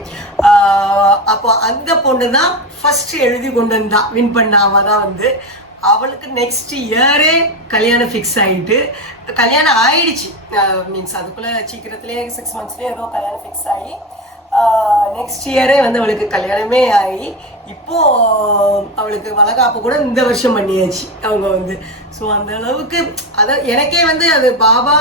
அப்போ அந்த பொண்ணு தான் ஃபஸ்ட்டு எழுதி கொண்டு வந்தா, வின் பண்ணாம தான் வந்து. அவளுக்கு நெக்ஸ்ட் இயரே கல்யாணம் ஃபிக்ஸ் ஆகிட்டு, கல்யாணம் ஆயிடுச்சு, மீன்ஸ் அதுக்குள்ளே சீக்கிரத்துலேயே 6 monthsலேயே ஏதோ கல்யாணம் ஃபிக்ஸ் ஆகி நெக்ஸ்ட் இயரே வந்து அவளுக்கு கல்யாணமே ஆகி இப்போது அவளுக்கு வளகாப்பு கூட இந்த வருஷம் பண்ணியாச்சு அவங்க வந்து. ஸோ அந்த அளவுக்கு அதை எனக்கே வந்து அது பாபா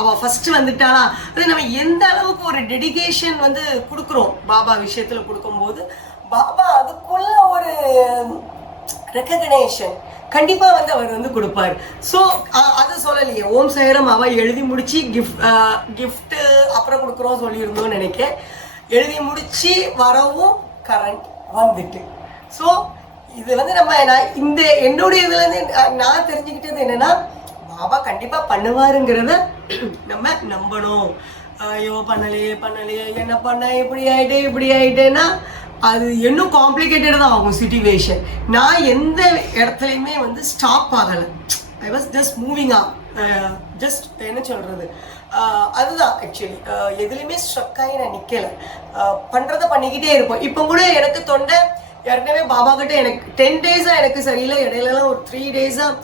அவள் ஃபஸ்ட்டு வந்துட்டாளா, அது நம்ம எந்த அளவுக்கு ஒரு டெடிகேஷன் வந்து கொடுக்குறோம் பாபா விஷயத்தில் கொடுக்கும்போது பாபா அதுக்குள்ள ஒரு ரெக்கக்னேஷன் கண்டிப்பாக வந்து அவர் வந்து கொடுப்பார். ஸோ அதை சொல்லலையே, ஓம் சாய்ராம் அவள் எழுதி முடிச்சு கிஃப்ட்டு அப்புறம் கொடுக்குறோம் சொல்லியிருந்தோம்னு நினைக்கிறேன். எழுதி முடிச்சு வரவும் கரண்ட் வந்துட்டு. ஸோ இது வந்து நான் இந்த என்னுடைய இதுலேருந்து நான் தெரிஞ்சுக்கிட்டது என்னென்னா, பாபா கண்டிப்பாக பண்ணுவாருங்கிறத நம்ம நம்பணும். ஐயோ பண்ணலையே என்ன பண்ண இப்படி ஆகிட்டேன்னா அது இன்னும் காம்ப்ளிகேட்டட் தான் ஆகும் சிச்சுவேஷன். நான் எந்த இடத்துலையுமே வந்து ஸ்டாப் ஆகலை. I was just moving on, just என்ன சொல்கிறது, அதுதான் ஆக்சுவலி. எதுலேயுமே ஸ்ட்ரக் ஆகி நான் நிற்கலை, பண்ணுறதை பண்ணிக்கிட்டே இருப்போம். இப்போ கூட எனக்கு தொண்டை ஏற்கனவே பாபா கிட்ட எனக்கு 10 days-ஆக எனக்கு சரியில்லை, இடையிலலாம் ஒரு 3 days-ஆக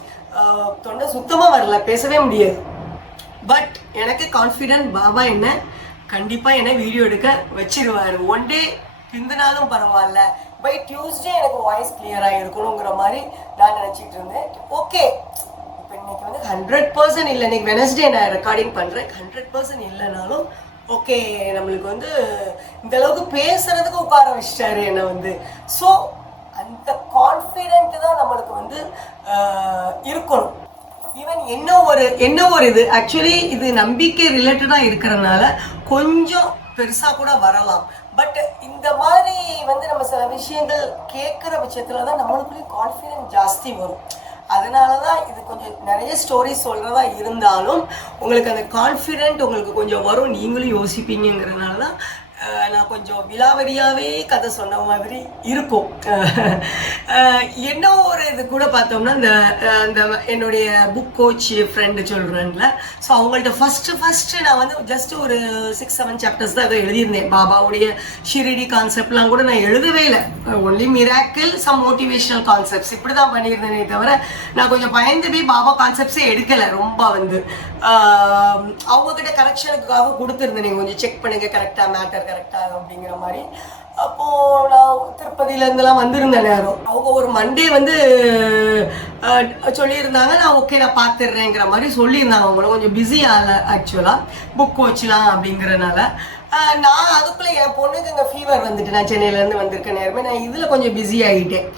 தொண்டை சுத்தமாக வரல, பேசவே முடியாது. பட் எனக்கு கான்ஃபிடென்ட் பாபா என்ன கண்டிப்பாக என்ன வீடியோ எடுக்க வச்சிருவார். ஒன் டே பிந்தினாலும் பரவாயில்ல, பை டியூஸ்டே எனக்கு வாய்ஸ் கிளியராக இருக்கணுங்கிற மாதிரி நான் நினச்சிட்டு இருந்தேன். ஓகே, இப்போ இன்னைக்கு வந்து 100% இல்லை, இன்னைக்கு வெனஸ்டே நான் ரெக்கார்டிங் பண்ணுறேன், 100% இல்லைனாலும் ஓகே, நம்மளுக்கு வந்து இந்த அளவுக்கு பேசுறதுக்கு உட்கார வச்சிட்டாரு என்னை வந்து. ஸோ அந்த கான்ஃபிடென்ட் தான் நம்மளுக்கு வந்து இருக்கணும். ஈவன் என்ன ஒரு இது ஆக்சுவலி இது நம்பிக்கை ரிலேட்டடாக இருக்கிறதுனால கொஞ்சம் பெருசாக கூட வரலாம். பட் இந்த மாதிரி வந்து நம்ம சில விஷயங்கள் கேட்குற பட்சத்தில் தான் நம்மளுக்குள்ளேயும் கான்ஃபிடென்ட் ஜாஸ்தி வரும். அதனால தான் இது கொஞ்சம் நிறைய ஸ்டோரிஸ் சொல்கிறதா இருந்தாலும் உங்களுக்கு அந்த கான்ஃபிடென்ட் உங்களுக்கு கொஞ்சம் வரும், நீங்களும் யோசிப்பீங்கிறதுனால தான் நான் கொஞ்சம் விலாவரியாகவே கதை சொன்ன மாதிரி இருக்கும். என்ன ஒரு இது கூட பார்த்தோம்னா, இந்த என்னுடைய புக் கோச் ஃப்ரெண்டு சொல்கிறேன்ல, ஸோ அவங்கள்ட்ட ஃபஸ்ட்டு நான் வந்து ஜஸ்ட் ஒரு 6-7 chapters தான் அதை எழுதியிருந்தேன். பாபாவுடைய ஷிரடி கான்செப்ட்லாம் கூட நான் எழுதவே இல்லை, only miracle some motivational concepts இப்படி தான் பண்ணியிருந்தேனே தவிர நான் கொஞ்சம் பயந்து போய் பாபா கான்செப்ட்ஸே எடுக்கலை. ரொம்ப வந்து அவங்கக்கிட்ட கரெக்ஷனுக்காக கொடுத்துருந்தேன், நீங்கள் கொஞ்சம் செக் பண்ணுங்கள் கரெக்டாக மேட்டர் கரெக்டாக அப்படிங்கிற மாதிரி. அப்போது நான் திருப்பதியிலேருந்துலாம் வந்திருந்த நேரம் அவங்க ஒரு மண்டே வந்து சொல்லியிருந்தாங்க, நான் ஓகே நான் பார்த்துடுறேங்கிற மாதிரி சொல்லியிருந்தாங்க. அவங்களும் கொஞ்சம் பிஸியாக ஆக்சுவலாக புக் வச்சுலாம் அப்படிங்கிறனால நான் அதுக்குள்ளே என் பொண்ணுக்கு இங்கே ஃபீவர் வந்துட்டு நான் சென்னையிலேருந்து வந்திருக்க நேரமே நான் இதில் கொஞ்சம் பிஸி ஆகிட்டேன்.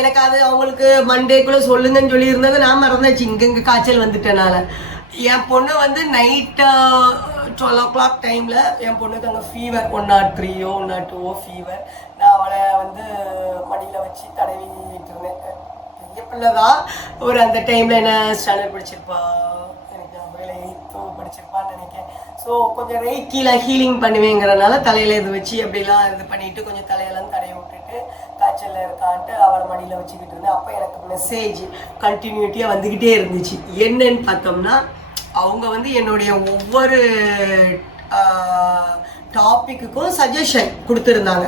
எனக்கு அது அவங்களுக்கு மண்டேக்குள்ளே சொல்லுங்கன்னு சொல்லியிருந்தது நான் மறந்தாச்சு, இங்கே காய்ச்சல் வந்துட்டனால. என் பொண்ணு வந்து நைட்டு 12 o'clock டைமில் என் பொண்ணுக்கு அங்கே ஃபீவர் 103 102 ஃபீவர். நான் அவளை வந்து மடியில் வச்சு தடவிட்டு இருந்தேன். பெரிய பிள்ளை தான், ஒரு அந்த டைமில் என்ன ஸ்டாண்டர்ட் படிச்சிருப்பா, எனக்கு அவளை 8th படிச்சிருப்பான்னு நினைக்கிறேன். ஸோ கொஞ்சம் ரெய்க்கிலாம் ஹீலிங் பண்ணுவேங்கிறனால தலையில் இது வச்சு அப்படிலாம் இது பண்ணிவிட்டு கொஞ்சம் தலையெல்லாம் தடவி விட்டுட்டு காய்ச்சலில் இருக்கான்ட்டு அவளை மடியில் வச்சுக்கிட்டு இருந்தேன். அப்போ எனக்கு மெசேஜ் கண்டினியூட்டியாக வந்துக்கிட்டே இருந்துச்சு. என்னன்னு பார்த்தோம்னா, அவங்க வந்து என்னுடைய ஒவ்வொரு டாப்பிக்குக்கும் சஜஷன் கொடுத்துருந்தாங்க.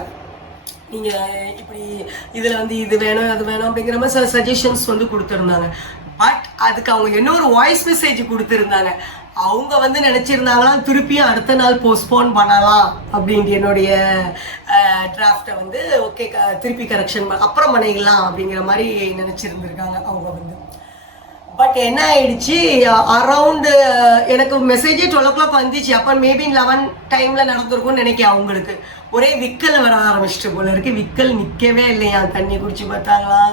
நீங்கள் இப்படி இதில் வந்து இது வேணும் அது வேணும் அப்படிங்கிற மாதிரி சில சஜஷன்ஸ் வந்து கொடுத்துருந்தாங்க. பட் அதுக்கு அவங்க இன்னொரு வாய்ஸ் மெசேஜ் கொடுத்துருந்தாங்க. அவங்க வந்து நினச்சிருந்தாங்களாம் திருப்பியும் அடுத்த நாள் போஸ்ட்போன் பண்ணலாம் அப்படின்ட்டு என்னுடைய டிராஃப்டை வந்து ஓகே திருப்பி கரெக்ஷன் அப்புறம் பண்ணிக்கலாம் அப்படிங்கிற மாதிரி நினச்சிருந்துருக்காங்க அவங்க வந்து. பட் என்ன ஆயிடுச்சு, அரவுண்டு எனக்கு மெசேஜே 12 o'clock வந்துச்சு. அப்போ மேபி 11 டைமில் நடந்திருக்கும்னு நினைக்கிறேன். அவங்களுக்கு ஒரே விக்கல் வர ஆரம்பிச்சிட்டு போல இருக்கு. விக்கல் நிற்கவே இல்லையா, தண்ணி குடிச்சு பார்த்தாங்களாம்,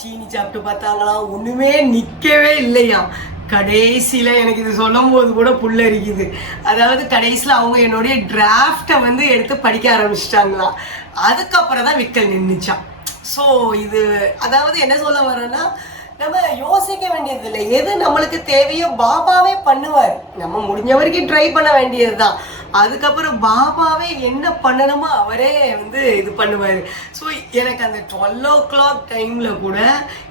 சீனி சாப்பிட்டு பார்த்தாங்களாம், ஒன்றுமே நிற்கவே இல்லையா. கடைசியில் எனக்கு இது சொல்லும் போது கூட புல்லரிக்குது. அதாவது கடைசியில் அவங்க என்னுடைய டிராஃப்டை வந்து எடுத்து படிக்க ஆரம்பிச்சிட்டாங்களாம். அதுக்கப்புறம் தான் விக்கல் நின்றுச்சான். ஸோ இது அதாவது என்ன சொல்ல வரேன்னா, நம்ம யோசிக்க வேண்டியது இல்லை. எது நம்மளுக்கு தேவையோ பாபாவே பண்ணுவார். நம்ம முடிஞ்ச வரைக்கும் ட்ரை பண்ண வேண்டியது தான். அதுக்கப்புறம் பாபாவே என்ன பண்ணணுமோ அவரே வந்து இது பண்ணுவார். ஸோ எனக்கு அந்த 12 o'clock டைமில் கூட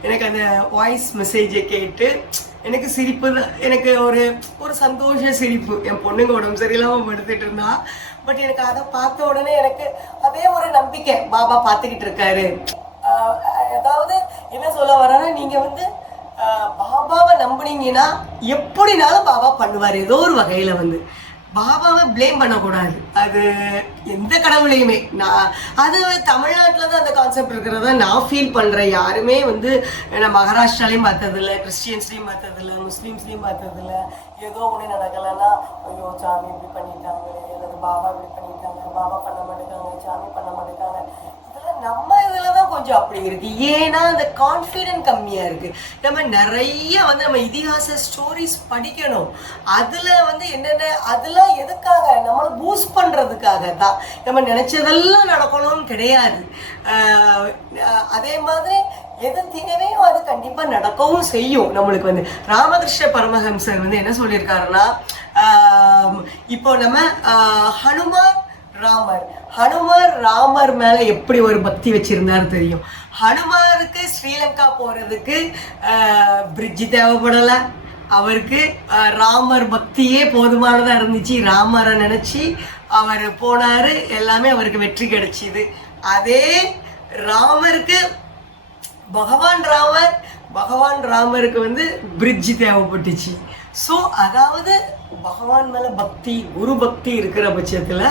எனக்கு அந்த வாய்ஸ் மெசேஜை கேட்டு எனக்கு சிரிப்பு தான். எனக்கு ஒரு சந்தோஷ சிரிப்பு. என் பொண்ணுங்க உடம்பு சரியில்லாமல் படுத்துட்டு இருந்தா. பட் எனக்கு அதை பார்த்த உடனே எனக்கு அதே ஒரு நம்பிக்கை, பாபா பார்த்துக்கிட்டு இருக்காரு. அதாவது என்ன சொல்ல வரேன்னா, நீங்கள் வந்து பாபாவை நம்புனீங்கன்னா எப்படினாலும் பாபா பண்ணுவார். ஏதோ ஒரு வகையில் வந்து பாபாவை ப்ளேம் பண்ணக்கூடாது. அது எந்த கடவுளையுமே அது தமிழ்நாட்டில் தான் அந்த கான்செப்ட் இருக்கிறதா நான் ஃபீல் பண்ணுறேன். யாருமே வந்து நான் மகாராஷ்டிராலையும் பார்த்ததில்ல, கிறிஸ்டியன்ஸ்லையும் பார்த்ததில்ல, முஸ்லீம்ஸ்லையும் பார்த்ததில்ல. ஏதோ ஒன்று நடக்கலைன்னா ஐயோ சாமி இப்படி பண்ணிட்டாங்களே, அல்லது பாபா இப்படி பண்ணிட்டாங்க, பாபா பண்ண மாட்டேங்காங்க, சாமி பண்ண மாட்டேங்காங்க. நம்ம இதில் தான் கொஞ்சம் அப்படி இருக்கு. ஏன்னா அந்த கான்ஃபிடென்ட் கம்மியாக இருக்கு. நம்ம நிறைய வந்து நம்ம இதிகாச ஸ்டோரிஸ் படிக்கணும். அதில் வந்து என்னென்ன அதெல்லாம் எதுக்காக நம்மளை பூஸ்ட் பண்ணுறதுக்காக தான். நம்ம நினச்சதெல்லாம் நடக்கணும்னு கிடையாது. அதே மாதிரி எது தேவையோ அது கண்டிப்பாக நடக்கவும் செய்யும். நம்மளுக்கு வந்து ராமகிருஷ்ண பரமஹம்சர் வந்து என்ன சொல்லியிருக்காருன்னா, இப்போ நம்ம ஹனுமார் ராமர் மேல எப்படி ஒரு பக்தி வச்சிருந்தாரு தெரியும். ஹனுமாருக்கு ஸ்ரீலங்கா போறதுக்கு பிரிட்ஜ் தேவைப்படல. அவருக்கு ராமர் பக்தியே போதுமானதா இருந்துச்சு. ராமரை நினைச்சு அவர் போனாரு, எல்லாமே அவருக்கு வெற்றி கிடைச்சிது. அதே ராமருக்கு பகவான் ராமருக்கு வந்து பிரிட்ஜ் தேவைப்பட்டுச்சு. ஸோ அதாவது பகவான் மேல பக்தி, குரு பக்தி இருக்கிற பட்சத்துல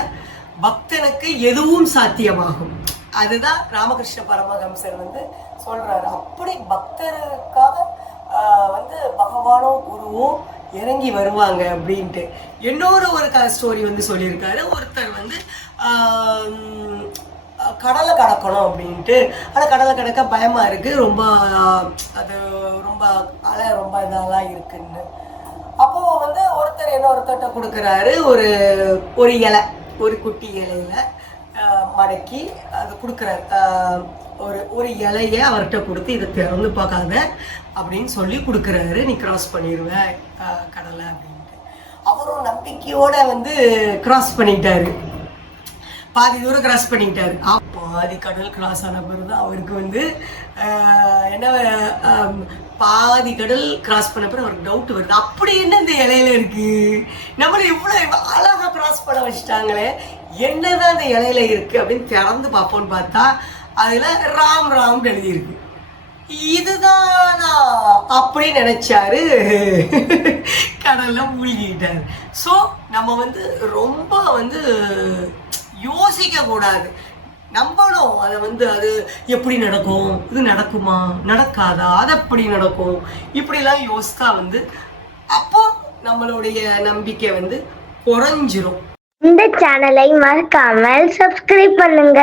பக்தனுக்கு எதுவும் சாத்தியமாகும். அதுதான் ராமகிருஷ்ண பரமஹம்சர் வந்து சொல்றாரு. அப்படி பக்தருக்காக வந்து பகவானோ குருவோ இறங்கி வருவாங்க அப்படின்ட்டு. இன்னொரு ஸ்டோரி வந்து சொல்லியிருக்காரு. ஒருத்தர் வந்து கடலை கடக்கணும் அப்படின்ட்டு, ஆனால் கடலை கடக்க பயமா இருக்கு, ரொம்ப அது ரொம்ப அலை ரொம்ப இதெல்லாம் இருக்குன்னு. அப்போ வந்து ஒருத்தர் இன்னொருத்தர்கிட்ட கொடுக்குறாரு ஒரு இலை, ஒரு குட்டி இலையில மடக்கி அது கொடுக்குறாரு. ஒரு இலைய அவர்கிட்ட கொடுத்து இதை திறந்து பார்க்காத அப்படின்னு சொல்லி கொடுக்குறாரு. நீ கிராஸ் பண்ணிடுவ கடலை அப்படின்ட்டு. அவரும் நம்பிக்கையோட வந்து கிராஸ் பண்ணிட்டாரு. பாதி தூரம் கிராஸ் பண்ணிட்டாரு. பாதி கடல் கிராஸ் ஆன பிறகு அவருக்கு வந்து என்ன, பாதி கடல் கிராஸ் பண்ண பிறகு அவருக்கு டவுட் வருது. அப்படி என்ன இந்த இலையில இருக்கு, நம்மள இவ்வளவு அழகா கிராஸ் பண்ண வச்சுட்டாங்களே, என்னதான் இந்த இலையில இருக்கு அப்படின்னு திறந்து பார்ப்போம்னு பார்த்தா அதுல ராம் எழுதியிருக்கு. இதுதானா அப்படின்னு நினைச்சாரு, கடல்ல மூழ்கிட்டாரு. ஸோ நம்ம வந்து ரொம்ப வந்து யோசிக்க கூடாது, நம்பணும். அதை வந்து அது எப்படி நடக்கும், இது நடக்குமா நடக்காதா, அது எப்படி நடக்கும், இப்படிலாம் யோசித்தா வந்து அப்போ நம்மளுடைய நம்பிக்கை வந்து குறைஞ்சிரும். இந்த சேனலை மறக்காமல் சப்ஸ்கிரைப் பண்ணுங்க.